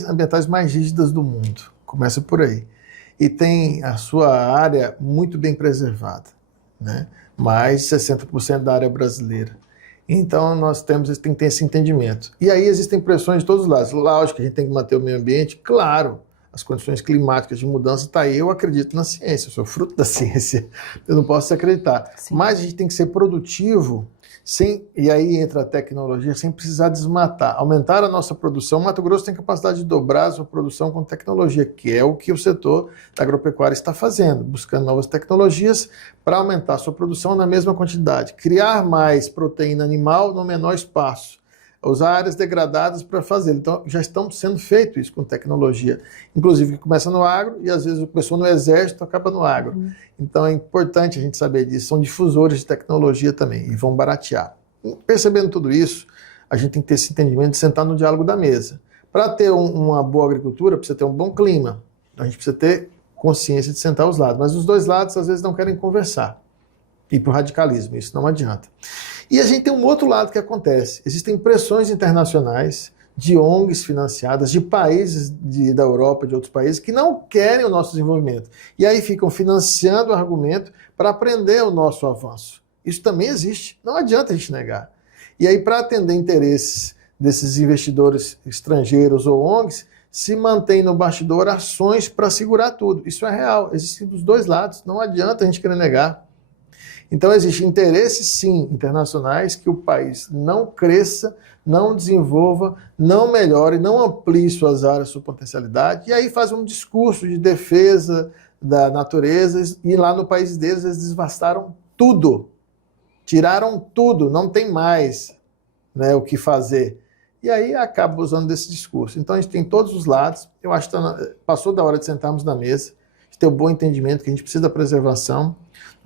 ambientais mais rígidas do mundo, começa por aí. E tem a sua área muito bem preservada. né? Mais 60% da área brasileira. Então, nós tem que ter esse entendimento. E aí existem pressões de todos os lados. Lógico que a gente tem que manter o meio ambiente, claro, as condições climáticas de mudança está aí, eu acredito na ciência, eu sou fruto da ciência, eu não posso acreditar. Sim. Mas a gente tem que ser produtivo, e aí entra a tecnologia, sem precisar desmatar. Aumentar a nossa produção. O Mato Grosso tem capacidade de dobrar a sua produção com tecnologia, que é o que o setor da agropecuária está fazendo, buscando novas tecnologias para aumentar a sua produção na mesma quantidade. Criar mais proteína animal no menor espaço. Usar áreas degradadas para fazer. Então, já estão sendo feito isso com tecnologia. Inclusive, começa no agro e, às vezes, começou no exército, acaba no agro. Então, é importante a gente saber disso. São difusores de tecnologia também e vão baratear. Percebendo tudo isso, a gente tem que ter esse entendimento de sentar no diálogo da mesa. Para ter uma boa agricultura, precisa ter um bom clima. A gente precisa ter consciência de sentar aos lados. Mas os dois lados, às vezes, não querem conversar. Ir para o radicalismo, isso não adianta. E a gente tem um outro lado que acontece. Existem pressões internacionais de ONGs financiadas, de países da Europa, de outros países, que não querem o nosso desenvolvimento. E aí ficam financiando o argumento para prender o nosso avanço. Isso também existe, não adianta a gente negar. E aí, para atender interesses desses investidores estrangeiros ou ONGs, se mantém no bastidor ações para segurar tudo. Isso é real, existem dos dois lados, não adianta a gente querer negar. Então, existem interesses, sim, internacionais, que o país não cresça, não desenvolva, não melhore, não amplie suas áreas, sua potencialidade, e aí faz um discurso de defesa da natureza, e lá no país deles eles devastaram tudo, tiraram tudo, não tem mais, né, o que fazer. E aí acaba usando desse discurso. Então, a gente tem todos os lados, eu acho que passou da hora de sentarmos na mesa, de ter um bom entendimento que a gente precisa da preservação.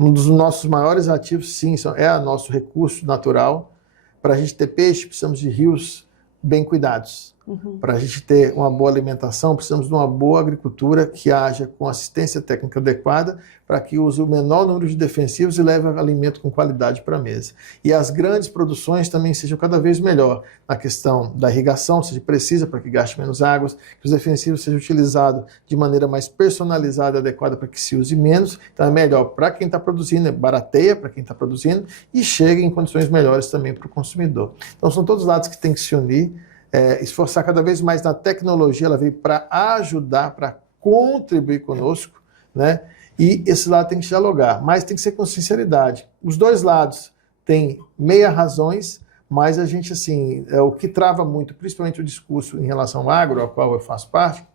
Um dos nossos maiores ativos, sim, é o nosso recurso natural. Para a gente ter peixe, precisamos de rios bem cuidados. Para a gente ter uma boa alimentação, precisamos de uma boa agricultura que haja com assistência técnica adequada para que use o menor número de defensivos e leve alimento com qualidade para a mesa. E as grandes produções também sejam cada vez melhor na questão da irrigação, seja precisa para que gaste menos águas, que os defensivos sejam utilizados de maneira mais personalizada e adequada para que se use menos. Então é melhor para quem está produzindo, barateia para quem está produzindo e chega em condições melhores também para o consumidor. Então são todos os lados que têm que se unir. Esforçar cada vez mais na tecnologia, ela veio para ajudar, para contribuir conosco, né? E esse lado tem que dialogar, mas tem que ser com sinceridade. Os dois lados têm meia razões, mas a gente, assim, o que trava muito, principalmente o discurso em relação ao agro, ao qual eu faço parte,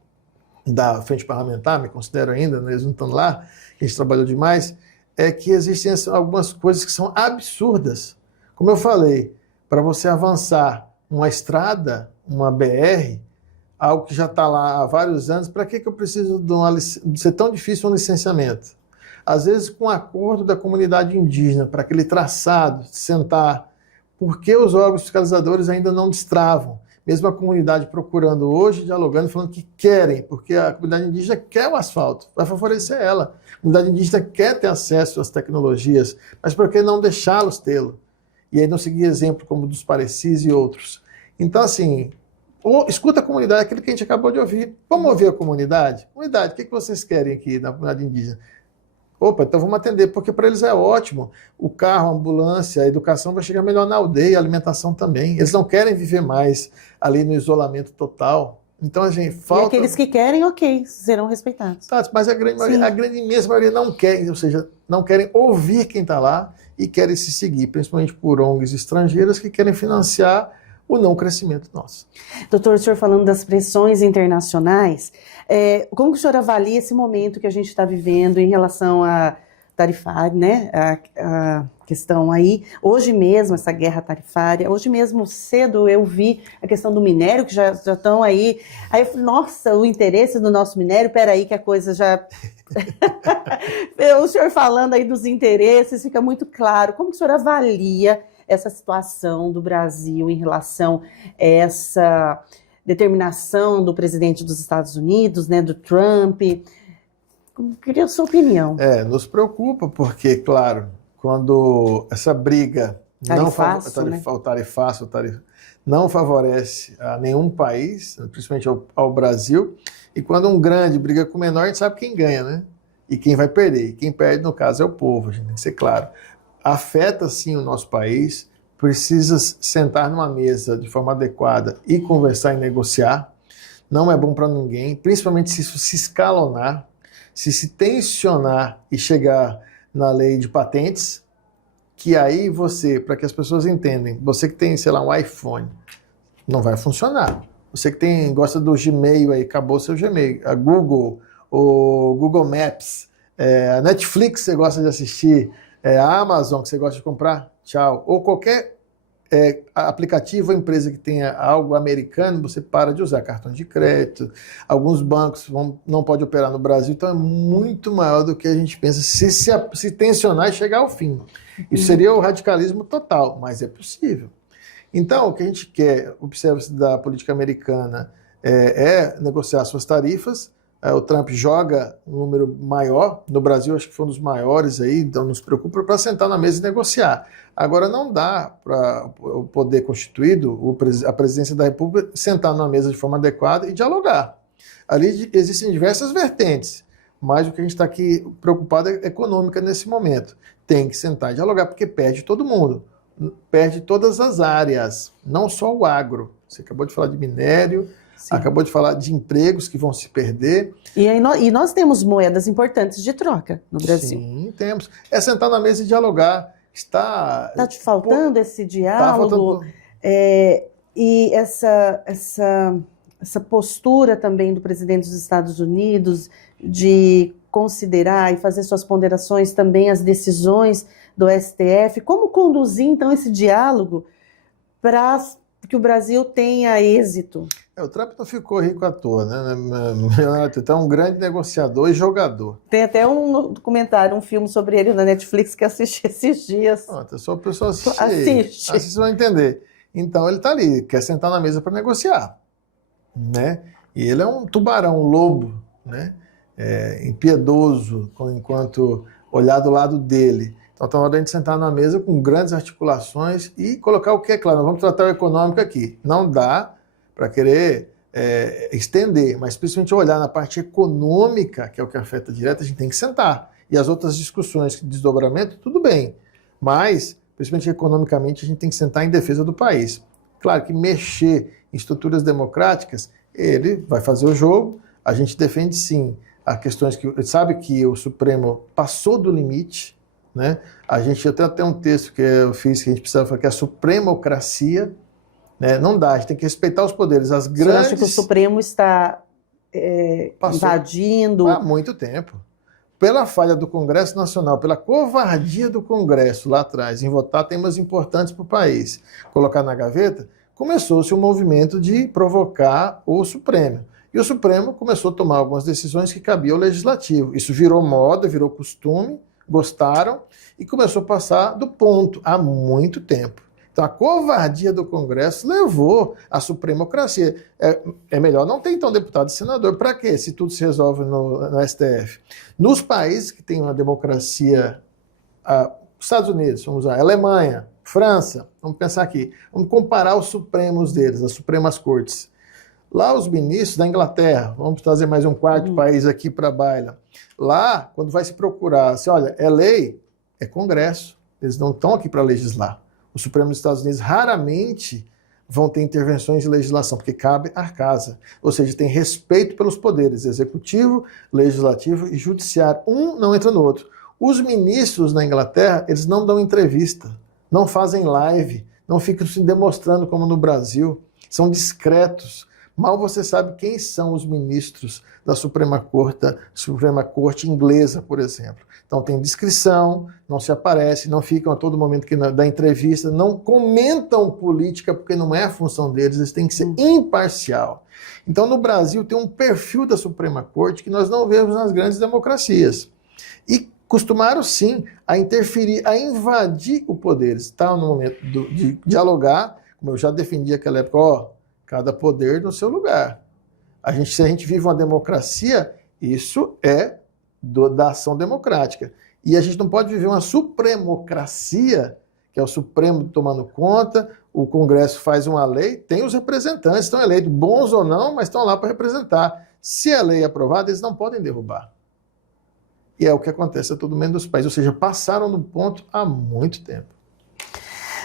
da frente parlamentar, me considero ainda, eles não estão lá, a gente trabalhou demais, é que existem algumas coisas que são absurdas. Como eu falei, para você avançar uma estrada, uma BR, algo que já está lá há vários anos, para que eu preciso de ser tão difícil um licenciamento? Às vezes com acordo da comunidade indígena, para aquele traçado, sentar, por que os órgãos fiscalizadores ainda não destravam? Mesmo a comunidade procurando hoje, dialogando, falando que querem, porque a comunidade indígena quer o asfalto, vai favorecer ela. A comunidade indígena quer ter acesso às tecnologias, mas por que não deixá-los tê-lo? E aí não seguir exemplo como dos Parecis e outros. Então, assim, escuta a comunidade, aquilo que a gente acabou de ouvir. Vamos ouvir a comunidade? Comunidade, o que vocês querem aqui na comunidade indígena? Opa, então vamos atender, porque para eles é ótimo. O carro, a ambulância, a educação vai chegar melhor na aldeia, a alimentação também. Eles não querem viver mais ali no isolamento total. Então, a gente falta... E aqueles que querem, ok, serão respeitados. Tá, mas a grande imensa maioria não quer, ou seja, não querem ouvir quem está lá e querem se seguir, principalmente por ONGs estrangeiras que querem financiar o não crescimento nosso. Doutor, o senhor falando das pressões internacionais, como que o senhor avalia esse momento que a gente está vivendo em relação a tarifário, né? A questão aí, hoje mesmo, essa guerra tarifária, hoje mesmo cedo eu vi a questão do minério, que já estão aí eu falei, nossa, o interesse do nosso minério, peraí que a coisa já... O senhor falando aí dos interesses, fica muito claro, como que o senhor avalia essa situação do Brasil em relação a essa determinação do presidente dos Estados Unidos, né, do Trump? Queria a sua opinião. Nos preocupa, porque, claro, quando essa briga não favorece a nenhum país, principalmente ao Brasil, e quando um grande briga com o menor, a gente sabe quem ganha, né? e quem vai perder. E quem perde, no caso, é o povo, a gente tem que ser claro. Afeta, sim, o nosso país, precisa sentar numa mesa de forma adequada e conversar e negociar. Não é bom para ninguém, principalmente se isso se escalonar, se tensionar e chegar na lei de patentes, que aí você, para que as pessoas entendam, você que tem, sei lá, um iPhone, não vai funcionar. Você que gosta do Gmail aí, acabou seu Gmail. A Google, o Google Maps, a Netflix que você gosta de assistir, a Amazon que você gosta de comprar, tchau. Ou qualquer aplicativo ou empresa que tenha algo americano, você para de usar cartões de crédito. Alguns bancos não podem operar no Brasil, então é muito maior do que a gente pensa se tensionar e chegar ao fim. Isso seria o radicalismo total, mas é possível. Então, o que a gente quer, observa-se da política americana, é negociar suas tarifas. O Trump joga um número maior, no Brasil acho que foi um dos maiores aí, então nos preocupa, para sentar na mesa e negociar. Agora não dá para o poder constituído, a presidência da República, sentar na mesa de forma adequada e dialogar. Ali existem diversas vertentes, mas o que a gente está aqui preocupado é econômica nesse momento. Tem que sentar e dialogar, porque perde todo mundo, perde todas as áreas, não só o agro. Você acabou de falar de minério, sim, acabou de falar de empregos que vão se perder. E nós temos moedas importantes de troca no Brasil. Sim, temos. É sentar na mesa e dialogar. Está te faltando esse diálogo? Tá faltando... E essa postura também do presidente dos Estados Unidos de considerar e fazer suas ponderações também as decisões do STF. Como conduzir, então, esse diálogo para que o Brasil tenha êxito? O Trump não ficou rico à toa, né? É um grande negociador e jogador. Tem até um documentário, um filme sobre ele na Netflix que assisti esses dias. É só a pessoa assistir. Vocês vão entender. Então ele está ali, quer sentar na mesa para negociar, né? E ele é um tubarão, um lobo, né? Impiedoso, enquanto olhar do lado dele. Então está na hora de a gente sentar na mesa com grandes articulações e colocar o que é claro. Nós vamos tratar o econômico aqui. Não dá para querer estender, mas principalmente olhar na parte econômica, que é o que afeta direto, a gente tem que sentar. E as outras discussões, desdobramento, tudo bem. Mas, principalmente economicamente, a gente tem que sentar em defesa do país. Claro que mexer em estruturas democráticas, ele vai fazer o jogo, a gente defende sim as questões que... Sabe que o Supremo passou do limite, né? A gente até tem um texto que eu fiz que a gente precisava falar que é a supremocracia, né? Não dá, a gente tem que respeitar os poderes. As grandes... Você acha que o Supremo está invadindo? Há muito tempo. Pela falha do Congresso Nacional, pela covardia do Congresso lá atrás em votar temas importantes para o país, colocar na gaveta, começou-se um movimento de provocar o Supremo. E o Supremo começou a tomar algumas decisões que cabiam ao Legislativo. Isso virou moda, virou costume, gostaram e começou a passar do ponto há muito tempo. Então a covardia do Congresso levou à supremocracia. É melhor não ter então deputado e senador. Para quê? Se tudo se resolve no STF. Nos países que têm uma democracia, Estados Unidos, vamos usar, Alemanha, França, vamos pensar aqui, vamos comparar os supremos deles, as Supremas Cortes. Lá os ministros da Inglaterra, vamos trazer mais um quarto país aqui para a baila. Lá, quando vai se procurar, assim, olha, é lei, é Congresso, eles não estão aqui para legislar. O Supremo dos Estados Unidos raramente vão ter intervenções de legislação, porque cabe à casa. Ou seja, tem respeito pelos poderes, executivo, legislativo e judiciário. Um não entra no outro. Os ministros na Inglaterra, eles não dão entrevista, não fazem live, não ficam se demonstrando como no Brasil, são discretos. Mal você sabe quem são os ministros da Suprema Corte inglesa, por exemplo. Então tem discrição, não se aparece, não ficam a todo momento da entrevista, não comentam política, porque não é a função deles, eles têm que ser imparcial. Então no Brasil tem um perfil da Suprema Corte que nós não vemos nas grandes democracias. E costumaram sim a interferir, a invadir o poder. Está no momento de dialogar, como eu já defendi naquela época, cada poder no seu lugar. Se a gente vive uma democracia, isso é da ação democrática. E a gente não pode viver uma supremocracia, que é o Supremo tomando conta, o Congresso faz uma lei, tem os representantes, estão eleitos, bons ou não, mas estão lá para representar. Se a lei é aprovada, eles não podem derrubar. E é o que acontece a todo momento dos países, ou seja, passaram do ponto há muito tempo.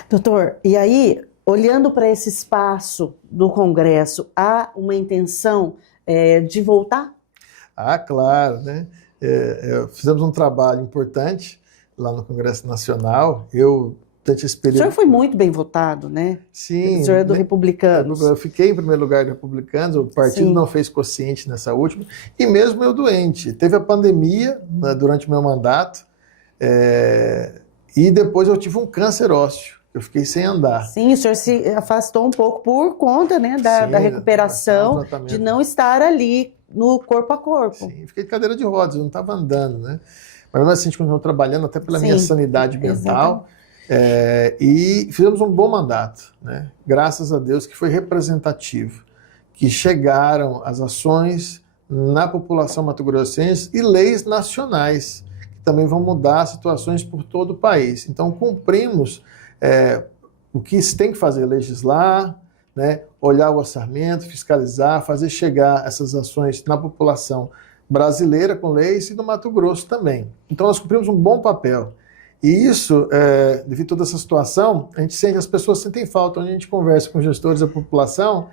Doutor, e aí, olhando para esse espaço do Congresso, há uma intenção de voltar? Ah, claro, né? Fizemos um trabalho importante lá no Congresso Nacional. Durante esse período... O senhor foi muito bem votado, né? Sim. O senhor é do Republicanos. Eu fiquei em primeiro lugar do Republicanos, o partido não fez quociente nessa última, e mesmo eu doente. Teve a pandemia, né, durante o meu mandato, e depois eu tive um câncer ósseo. Eu fiquei sem andar. Sim, o senhor se afastou um pouco por conta, né, da recuperação, de não estar ali no corpo a corpo. Sim, fiquei de cadeira de rodas, eu não estava andando, né? Mas mesmo assim, a gente continuou trabalhando até pela minha sanidade mental. E fizemos um bom mandato, né? Graças a Deus que foi representativo, que chegaram as ações na população mato-grossense e leis nacionais, que também vão mudar situações por todo o país. Então, cumprimos o que se tem que fazer, legislar, né, olhar o orçamento, fiscalizar, fazer chegar essas ações na população brasileira com leis e no Mato Grosso também. Então nós cumprimos um bom papel. E isso, devido a toda essa situação, a gente sente, as pessoas sentem falta, onde a gente conversa com gestores da população,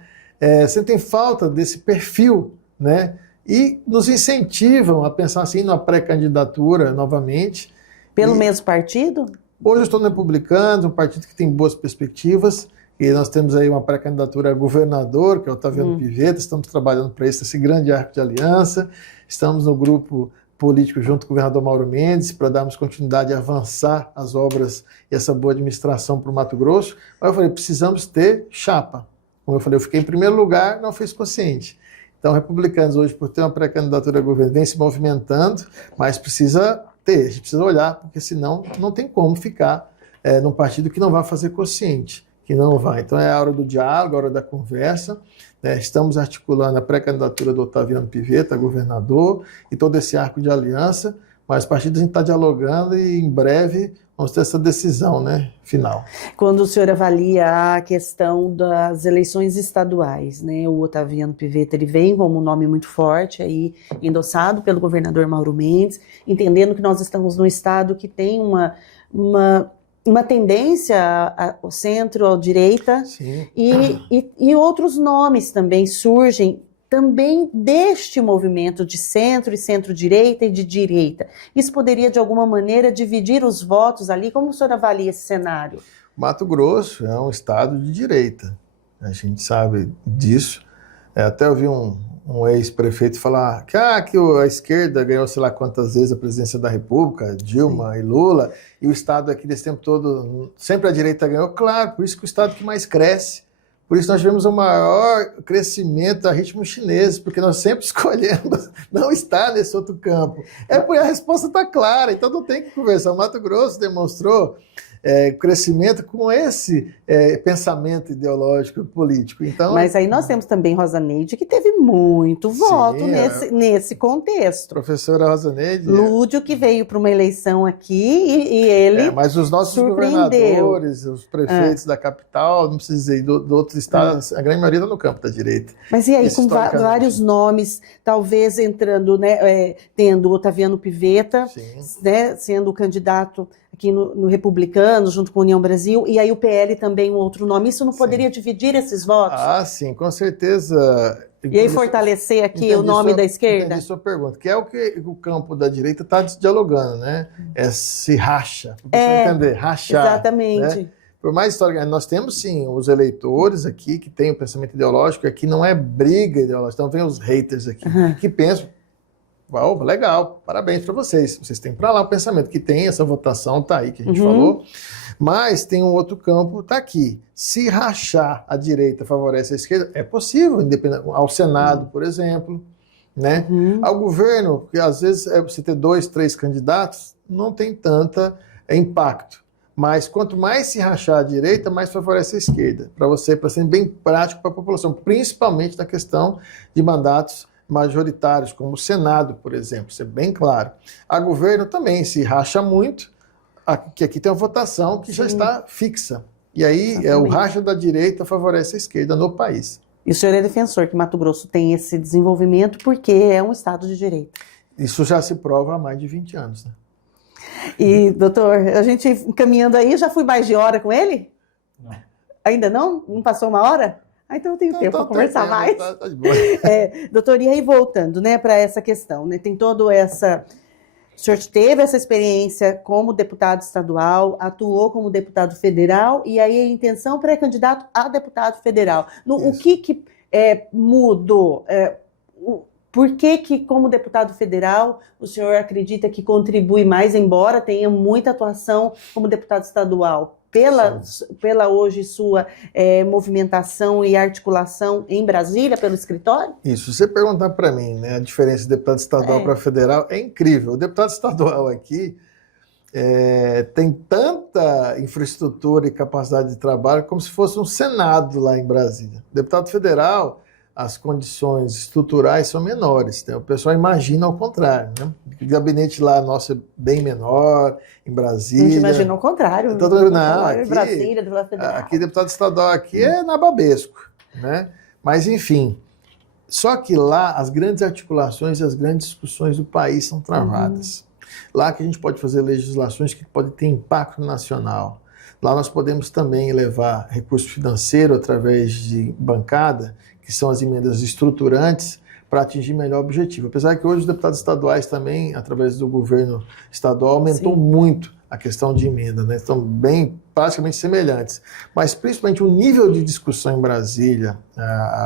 sentem falta desse perfil, né, e nos incentivam a pensar assim na pré-candidatura novamente. Pelo mesmo partido? Hoje eu estou no Republicanos, um partido que tem boas perspectivas, e nós temos aí uma pré-candidatura a governador, que é o Otaviano Pivetta, estamos trabalhando para isso, esse grande arco de aliança, estamos no grupo político junto com o governador Mauro Mendes, para darmos continuidade a avançar as obras e essa boa administração para o Mato Grosso. Mas eu falei, precisamos ter chapa. Como eu falei, eu fiquei em primeiro lugar, não fez quociente. Então, Republicanos hoje, por ter uma pré-candidatura a governo, vem se movimentando, mas precisa ter, a gente precisa olhar, porque senão não tem como ficar num partido que não vai fazer quociente, que não vai. Então é a hora do diálogo, a hora da conversa, né? Estamos articulando a pré-candidatura do Otaviano Pivetta, governador, e todo esse arco de aliança, mas os partidos a gente está dialogando e em breve vamos ter essa decisão, né, final. Quando o senhor avalia a questão das eleições estaduais, né, o Otaviano Pivetta, ele vem como um nome muito forte, aí, endossado pelo governador Mauro Mendes, entendendo que nós estamos num estado que tem uma tendência ao centro, à direita, e outros nomes também surgem também deste movimento de centro e centro-direita e de direita. Isso poderia, de alguma maneira, dividir os votos ali? Como o senhor avalia esse cenário? Mato Grosso é um estado de direita, a gente sabe disso. Até ouvi um ex-prefeito falar que a esquerda ganhou sei lá quantas vezes a presidência da República, Dilma e Lula, e o estado aqui desse tempo todo, sempre a direita ganhou. Claro, por isso que o estado que mais cresce. Por isso nós tivemos o maior crescimento a ritmo chinês, porque nós sempre escolhemos não estar nesse outro campo. Porque a resposta está clara, então não tem que conversar. O Mato Grosso demonstrou crescimento com esse pensamento ideológico político. Então, mas aí nós temos também Rosa Neide, que teve muito voto nesse contexto. Professora Rosa Neide. Lúdio, que veio para uma eleição aqui e ele mas os nossos governadores, os prefeitos da capital, não precisa dizer, do outro estado, a grande maioria está no campo da direita. Mas e aí, com vários nomes, talvez entrando, né, tendo o Otaviano Pivetta, né, sendo o candidato aqui no Republicanos, junto com a União Brasil, e aí o PL também um outro nome. Isso não poderia dividir esses votos? Ah, sim, com certeza. E aí fortalecer aqui o nome da esquerda? Entendi sua pergunta, que é o que o campo da direita está dialogando, né? Se racha, para você entender, rachar. Exatamente. Né? Por mais história, nós temos sim os eleitores aqui que têm o pensamento ideológico, aqui não é briga ideológica, então vem os haters aqui, que pensam, legal, parabéns para vocês têm para lá o pensamento, que tem essa votação, tá aí que a gente falou, mas tem um outro campo, tá aqui, se rachar a direita favorece a esquerda, é possível, ao Senado, por exemplo, né? Ao governo, porque às vezes você ter 2, 3 candidatos, não tem tanta impacto, mas quanto mais se rachar a direita, mais favorece a esquerda, para ser bem prático para a população, principalmente na questão de mandatos majoritários, como o Senado, por exemplo, isso é bem claro. A governo também se racha muito, que aqui tem uma votação que já está fixa. E aí o racha da direita favorece a esquerda no país. E o senhor é defensor que Mato Grosso tem esse desenvolvimento porque é um estado de direita. Isso já se prova há mais de 20 anos, né? E, doutor, a gente caminhando aí, já fui mais de hora com ele? Não. Ainda não? Não passou uma hora? Ah, então eu tenho tempo para conversar mais. Tá de boa. Doutor, e aí voltando, né, para essa questão, né, tem toda essa... O senhor teve essa experiência como deputado estadual, atuou como deputado federal, e aí a intenção pré-candidato a deputado federal. O que mudou? Por que, como deputado federal, o senhor acredita que contribui mais, embora tenha muita atuação como deputado estadual, pela hoje sua movimentação e articulação em Brasília, pelo escritório? Isso, se você perguntar para mim, né, a diferença de deputado estadual para federal, é incrível. O deputado estadual aqui tem tanta infraestrutura e capacidade de trabalho como se fosse um Senado lá em Brasília. O deputado federal, as condições estruturais são menores, né? O pessoal imagina ao contrário, né? O gabinete lá nosso é bem menor, em Brasília. A gente imagina ao contrário. Aqui, em Brasília, do lado federal. Aqui, deputado estadual aqui é nababesco, né? Mas, enfim, só que lá as grandes articulações e as grandes discussões do país são travadas. Lá que a gente pode fazer legislações que podem ter impacto nacional. Lá nós podemos também levar recurso financeiro através de bancada, que são as emendas estruturantes, para atingir melhor objetivo. Apesar que hoje os deputados estaduais também, através do governo estadual, aumentou muito a questão de emenda, né? Estão praticamente semelhantes. Mas principalmente o nível de discussão em Brasília,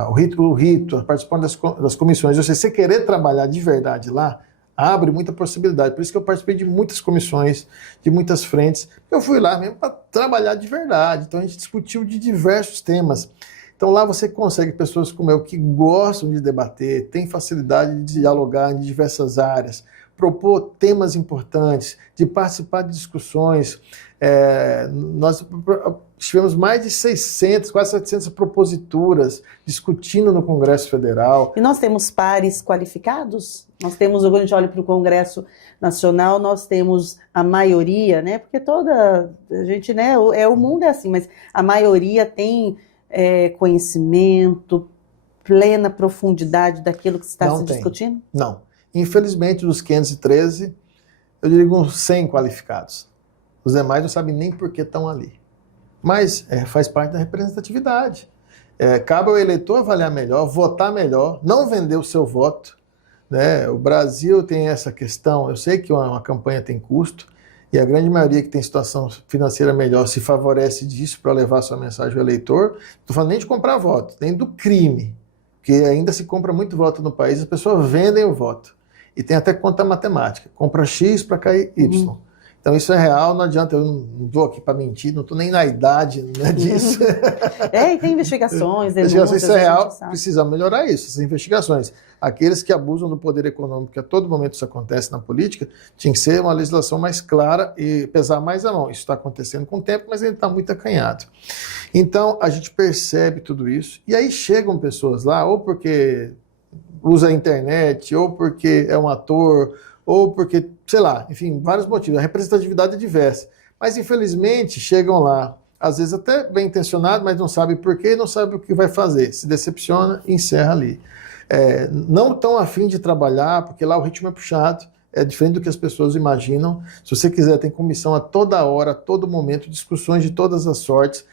o rito, a participação das comissões, ou seja, você querer trabalhar de verdade lá, abre muita possibilidade. Por isso que eu participei de muitas comissões, de muitas frentes. Eu fui lá mesmo para trabalhar de verdade. Então a gente discutiu de diversos temas. Então lá você consegue pessoas como eu que gostam de debater, têm facilidade de dialogar em diversas áreas, propor temas importantes, de participar de discussões. Nós tivemos mais de 600, quase 700 proposituras discutindo no Congresso Federal. E nós temos pares qualificados? Nós temos, quando a gente olha para o Congresso Nacional, nós temos a maioria, né? Porque a gente, né? O mundo é assim, mas a maioria tem conhecimento, plena profundidade daquilo que está se discutindo? Não. Infelizmente, dos 513, eu digo uns 100 qualificados. Os demais não sabem nem por que estão ali. Mas faz parte da representatividade. Cabe ao eleitor avaliar melhor, votar melhor, não vender o seu voto, né? O Brasil tem essa questão, eu sei que uma campanha tem custo, e a grande maioria que tem situação financeira melhor se favorece disso para levar sua mensagem ao eleitor. Não estou falando nem de comprar voto, nem do crime, porque ainda se compra muito voto no país, as pessoas vendem o voto. E tem até conta matemática, compra X para cair Y. Então isso é real, não adianta, eu não estou aqui para mentir, não estou nem na idade, né, disso. E tem investigações. Isso é real, precisa melhorar isso, essas investigações. Aqueles que abusam do poder econômico, que a todo momento isso acontece na política, tinha que ser uma legislação mais clara e pesar mais a mão. Isso está acontecendo com o tempo, mas ele está muito acanhado. Então a gente percebe tudo isso, e aí chegam pessoas lá, ou porque usa a internet, ou porque é um ator, ou porque, sei lá, enfim, vários motivos. A representatividade é diversa. Mas, infelizmente, chegam lá, às vezes até bem intencionado, mas não sabe por quê, não sabe o que vai fazer. Se decepciona e encerra ali. Não tão afim de trabalhar, porque lá o ritmo é puxado, é diferente do que as pessoas imaginam. Se você quiser, tem comissão a toda hora, a todo momento, discussões de todas as sortes,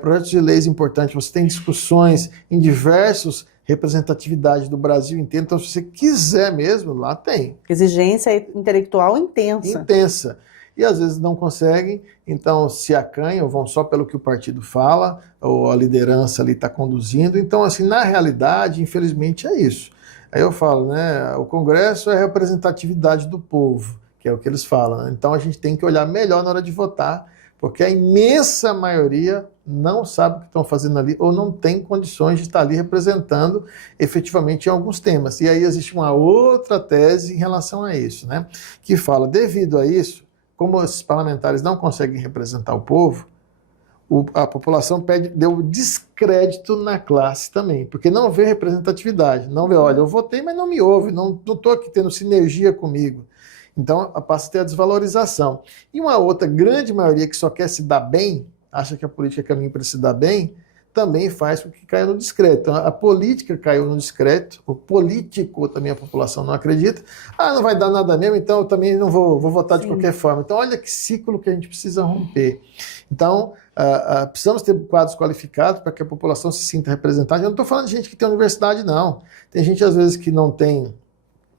projetos de leis importantes, você tem discussões em diversos representatividade do Brasil inteiro, então se você quiser mesmo, lá tem. Exigência intelectual intensa. Intensa. E às vezes não conseguem, então se acanham, vão só pelo que o partido fala, ou a liderança ali está conduzindo. Então, assim, na realidade, infelizmente é isso. Aí eu falo, né, o Congresso é a representatividade do povo, que é o que eles falam. Então a gente tem que olhar melhor na hora de votar, porque a imensa maioria não sabe o que estão fazendo ali ou não tem condições de estar ali representando efetivamente em alguns temas. E aí existe uma outra tese em relação a isso, né? Que fala, devido a isso, como esses parlamentares não conseguem representar o povo, a população deu descrédito na classe também, porque não vê representatividade, não vê, olha, eu votei, mas não me ouve, não estou aqui tendo sinergia comigo. Então, passa a ter a desvalorização. E uma outra grande maioria que só quer se dar bem, acha que a política é caminho para se dar bem, também faz com que caia no discreto. Então, a política caiu no discreto, o político também a população não acredita. Não vai dar nada mesmo, então eu também não vou votar de qualquer forma. Então, olha que ciclo que a gente precisa romper. Então, precisamos ter quadros qualificados para que a população se sinta representada. Eu não estou falando de gente que tem universidade, não. Tem gente, às vezes, que não tem,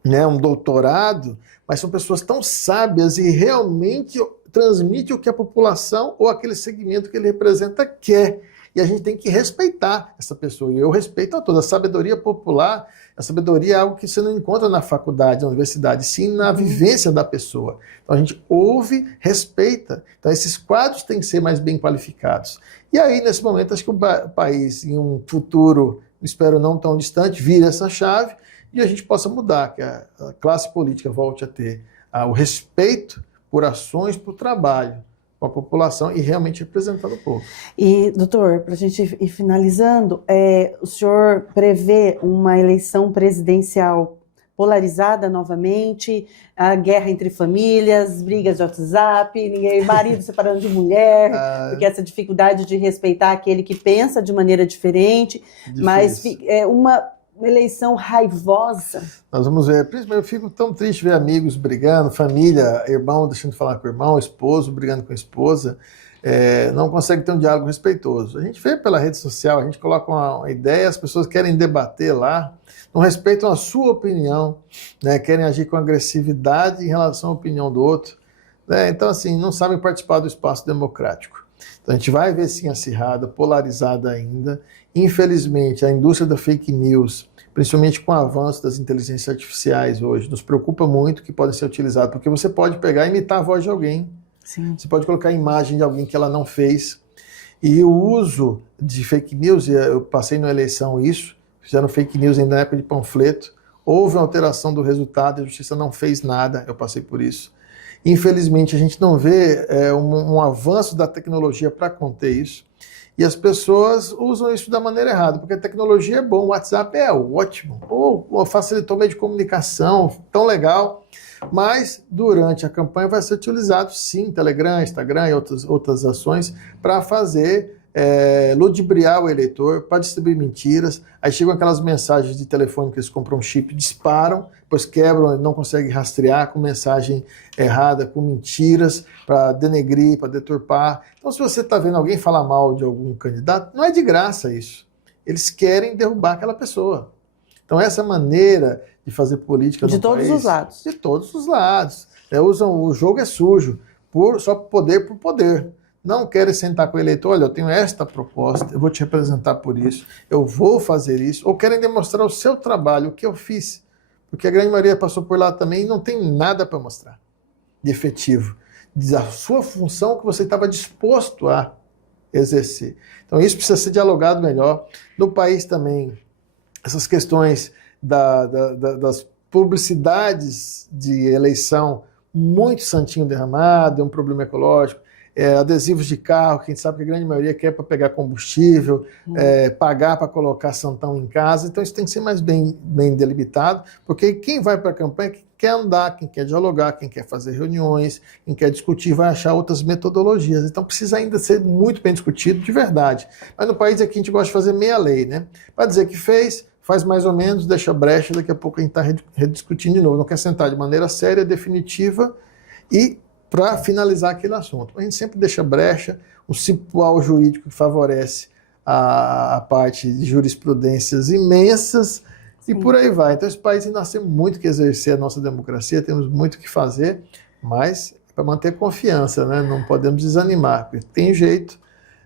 né, um doutorado, mas são pessoas tão sábias e realmente transmitem o que a população ou aquele segmento que ele representa quer. E a gente tem que respeitar essa pessoa. E eu respeito a toda. A sabedoria popular, a sabedoria é algo que você não encontra na faculdade, na universidade, sim na vivência da pessoa. Então a gente ouve, respeita. Então esses quadros têm que ser mais bem qualificados. E aí, nesse momento, acho que o país, em um futuro, espero não tão distante, vira essa chave e a gente possa mudar, que a classe política volte a ter o respeito por ações, por trabalho com a população e realmente representando o povo. E, doutor, para a gente ir finalizando, o senhor prevê uma eleição presidencial polarizada novamente, a guerra entre famílias, brigas de WhatsApp, marido separando de mulher, porque essa dificuldade de respeitar aquele que pensa de maneira diferente, difícil. Mas é uma eleição raivosa. Nós vamos ver. Principalmente eu fico tão triste ver amigos brigando, família, irmão deixando de falar com o irmão, esposo brigando com a esposa. Não consegue ter um diálogo respeitoso. A gente vê pela rede social, a gente coloca uma ideia, as pessoas querem debater lá, não respeitam a sua opinião, né, querem agir com agressividade em relação à opinião do outro. Né, então, assim, não sabem participar do espaço democrático. Então, a gente vai ver, sim, acirrada, polarizada ainda. Infelizmente, a indústria da fake news, principalmente com o avanço das inteligências artificiais hoje, nos preocupa muito que podem ser utilizadas, porque você pode pegar e imitar a voz de alguém. Sim. Você pode colocar a imagem de alguém que ela não fez. E o uso de fake news, eu passei na eleição isso, fizeram fake news ainda na época de panfleto, houve uma alteração do resultado, a justiça não fez nada, eu passei por isso. Infelizmente, a gente não vê um avanço da tecnologia para conter isso. E as pessoas usam isso da maneira errada, porque a tecnologia é bom, o WhatsApp é ótimo, facilitou o meio de comunicação, tão legal, mas durante a campanha vai ser utilizado, sim, Telegram, Instagram e outras ações para fazer ludibriar o eleitor, para distribuir mentiras. Aí chegam aquelas mensagens de telefone que eles compram um chip, disparam, depois quebram, não conseguem rastrear com mensagem errada, com mentiras, para denegrir, para deturpar. Então, se você está vendo alguém falar mal de algum candidato, não é de graça isso. Eles querem derrubar aquela pessoa. Então, essa maneira de fazer política de todos os lados. De todos os lados. O jogo é sujo, só poder por poder. Não querem sentar com o eleitor, olha, eu tenho esta proposta, eu vou te representar por isso, eu vou fazer isso, ou querem demonstrar o seu trabalho, o que eu fiz, porque a grande maioria passou por lá também e não tem nada para mostrar de efetivo, a sua função que você estava disposto a exercer. Então isso precisa ser dialogado melhor. No país também, essas questões das publicidades de eleição, muito santinho derramado, é um problema ecológico, adesivos de carro, que a gente sabe que a grande maioria quer para pegar combustível, pagar para colocar santão em casa, então isso tem que ser mais bem delimitado, porque quem vai para a campanha quer andar, quem quer dialogar, quem quer fazer reuniões, quem quer discutir, vai achar outras metodologias, então precisa ainda ser muito bem discutido de verdade. Mas no país aqui a gente gosta de fazer meia lei, né? Para dizer que faz mais ou menos, deixa brecha, daqui a pouco a gente está rediscutindo de novo, não quer sentar de maneira séria, definitiva e para finalizar aquele assunto. A gente sempre deixa brecha, um cipual jurídico que favorece a parte de jurisprudências imensas. Sim. E por aí vai. Então esse país ainda tem muito que exercer a nossa democracia, temos muito que fazer, mas para manter confiança, né? Não podemos desanimar, porque tem jeito.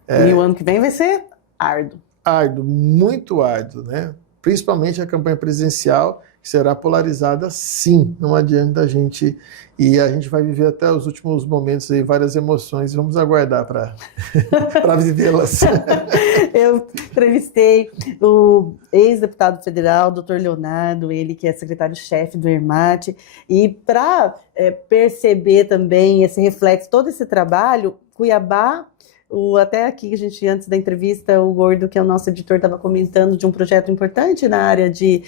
E o ano que vem vai ser árduo. Árduo, muito árduo, né? Principalmente a campanha presidencial, que será polarizada, sim, não adianta a gente, e a gente vai viver até os últimos momentos aí, várias emoções, e vamos aguardar para vivê-las. Eu entrevistei o ex-deputado federal, doutor Leonardo, ele que é secretário-chefe do ERMAT, e para perceber também esse reflexo, todo esse trabalho, Cuiabá, até aqui, a gente, antes da entrevista, o Gordo, que é o nosso editor, estava comentando de um projeto importante na área de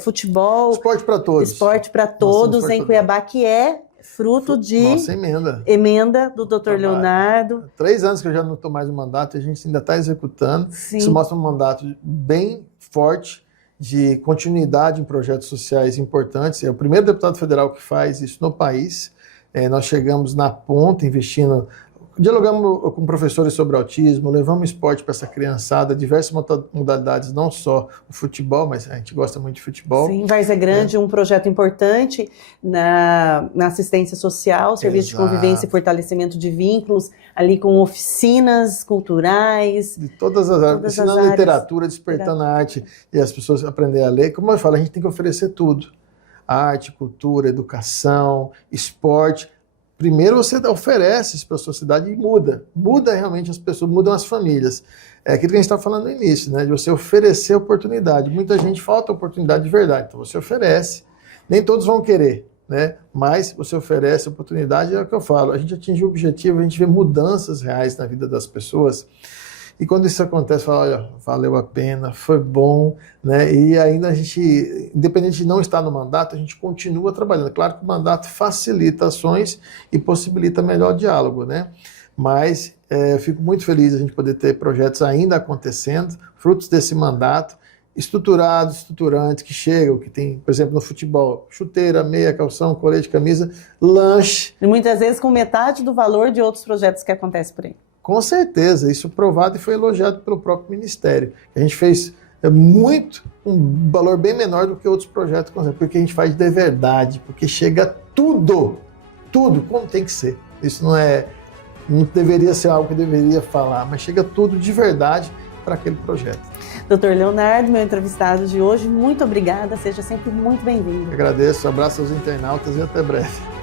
futebol. Esporte para todos. Esporte para todos em Cuiabá, que é fruto de nossa emenda do Dr. Leonardo. 3 anos que eu já não estou mais no mandato e a gente ainda está executando. Sim. Isso mostra um mandato bem forte de continuidade em projetos sociais importantes. É o primeiro deputado federal que faz isso no país. Nós chegamos na ponta, investindo... Dialogamos com professores sobre autismo, levamos esporte para essa criançada, diversas modalidades, não só o futebol, mas a gente gosta muito de futebol. Sim, Várzea Grande, um projeto importante na assistência social, serviço de convivência e fortalecimento de vínculos, ali com oficinas culturais. De todas as áreas, ensinando literatura, despertando a arte e as pessoas aprenderem a ler. Como eu falo, a gente tem que oferecer tudo. Arte, cultura, educação, esporte. Primeiro você oferece isso para a sociedade e muda realmente as pessoas, mudam as famílias. É aquilo que a gente está falando no início, né? De você oferecer oportunidade. Muita gente falta oportunidade de verdade, então você oferece. Nem todos vão querer, né? Mas você oferece oportunidade, é o que eu falo. A gente atinge o objetivo, a gente vê mudanças reais na vida das pessoas. E quando isso acontece, fala, olha, valeu a pena, foi bom, né? E ainda a gente, independente de não estar no mandato, a gente continua trabalhando. Claro que o mandato facilita ações e possibilita melhor diálogo, né? Mas eu fico muito feliz de a gente poder ter projetos ainda acontecendo, frutos desse mandato, estruturantes, que chegam, que tem, por exemplo, no futebol, chuteira, meia, calção, colete, camisa, lanche. E muitas vezes com metade do valor de outros projetos que acontecem por aí. Com certeza, isso provado e foi elogiado pelo próprio Ministério. A gente fez um valor bem menor do que outros projetos, porque a gente faz de verdade, porque chega tudo como tem que ser. Isso não deveria ser algo que eu deveria falar, mas chega tudo de verdade para aquele projeto. Dr. Leonardo, meu entrevistado de hoje, muito obrigada, seja sempre muito bem-vindo. Agradeço, abraço aos internautas e até breve.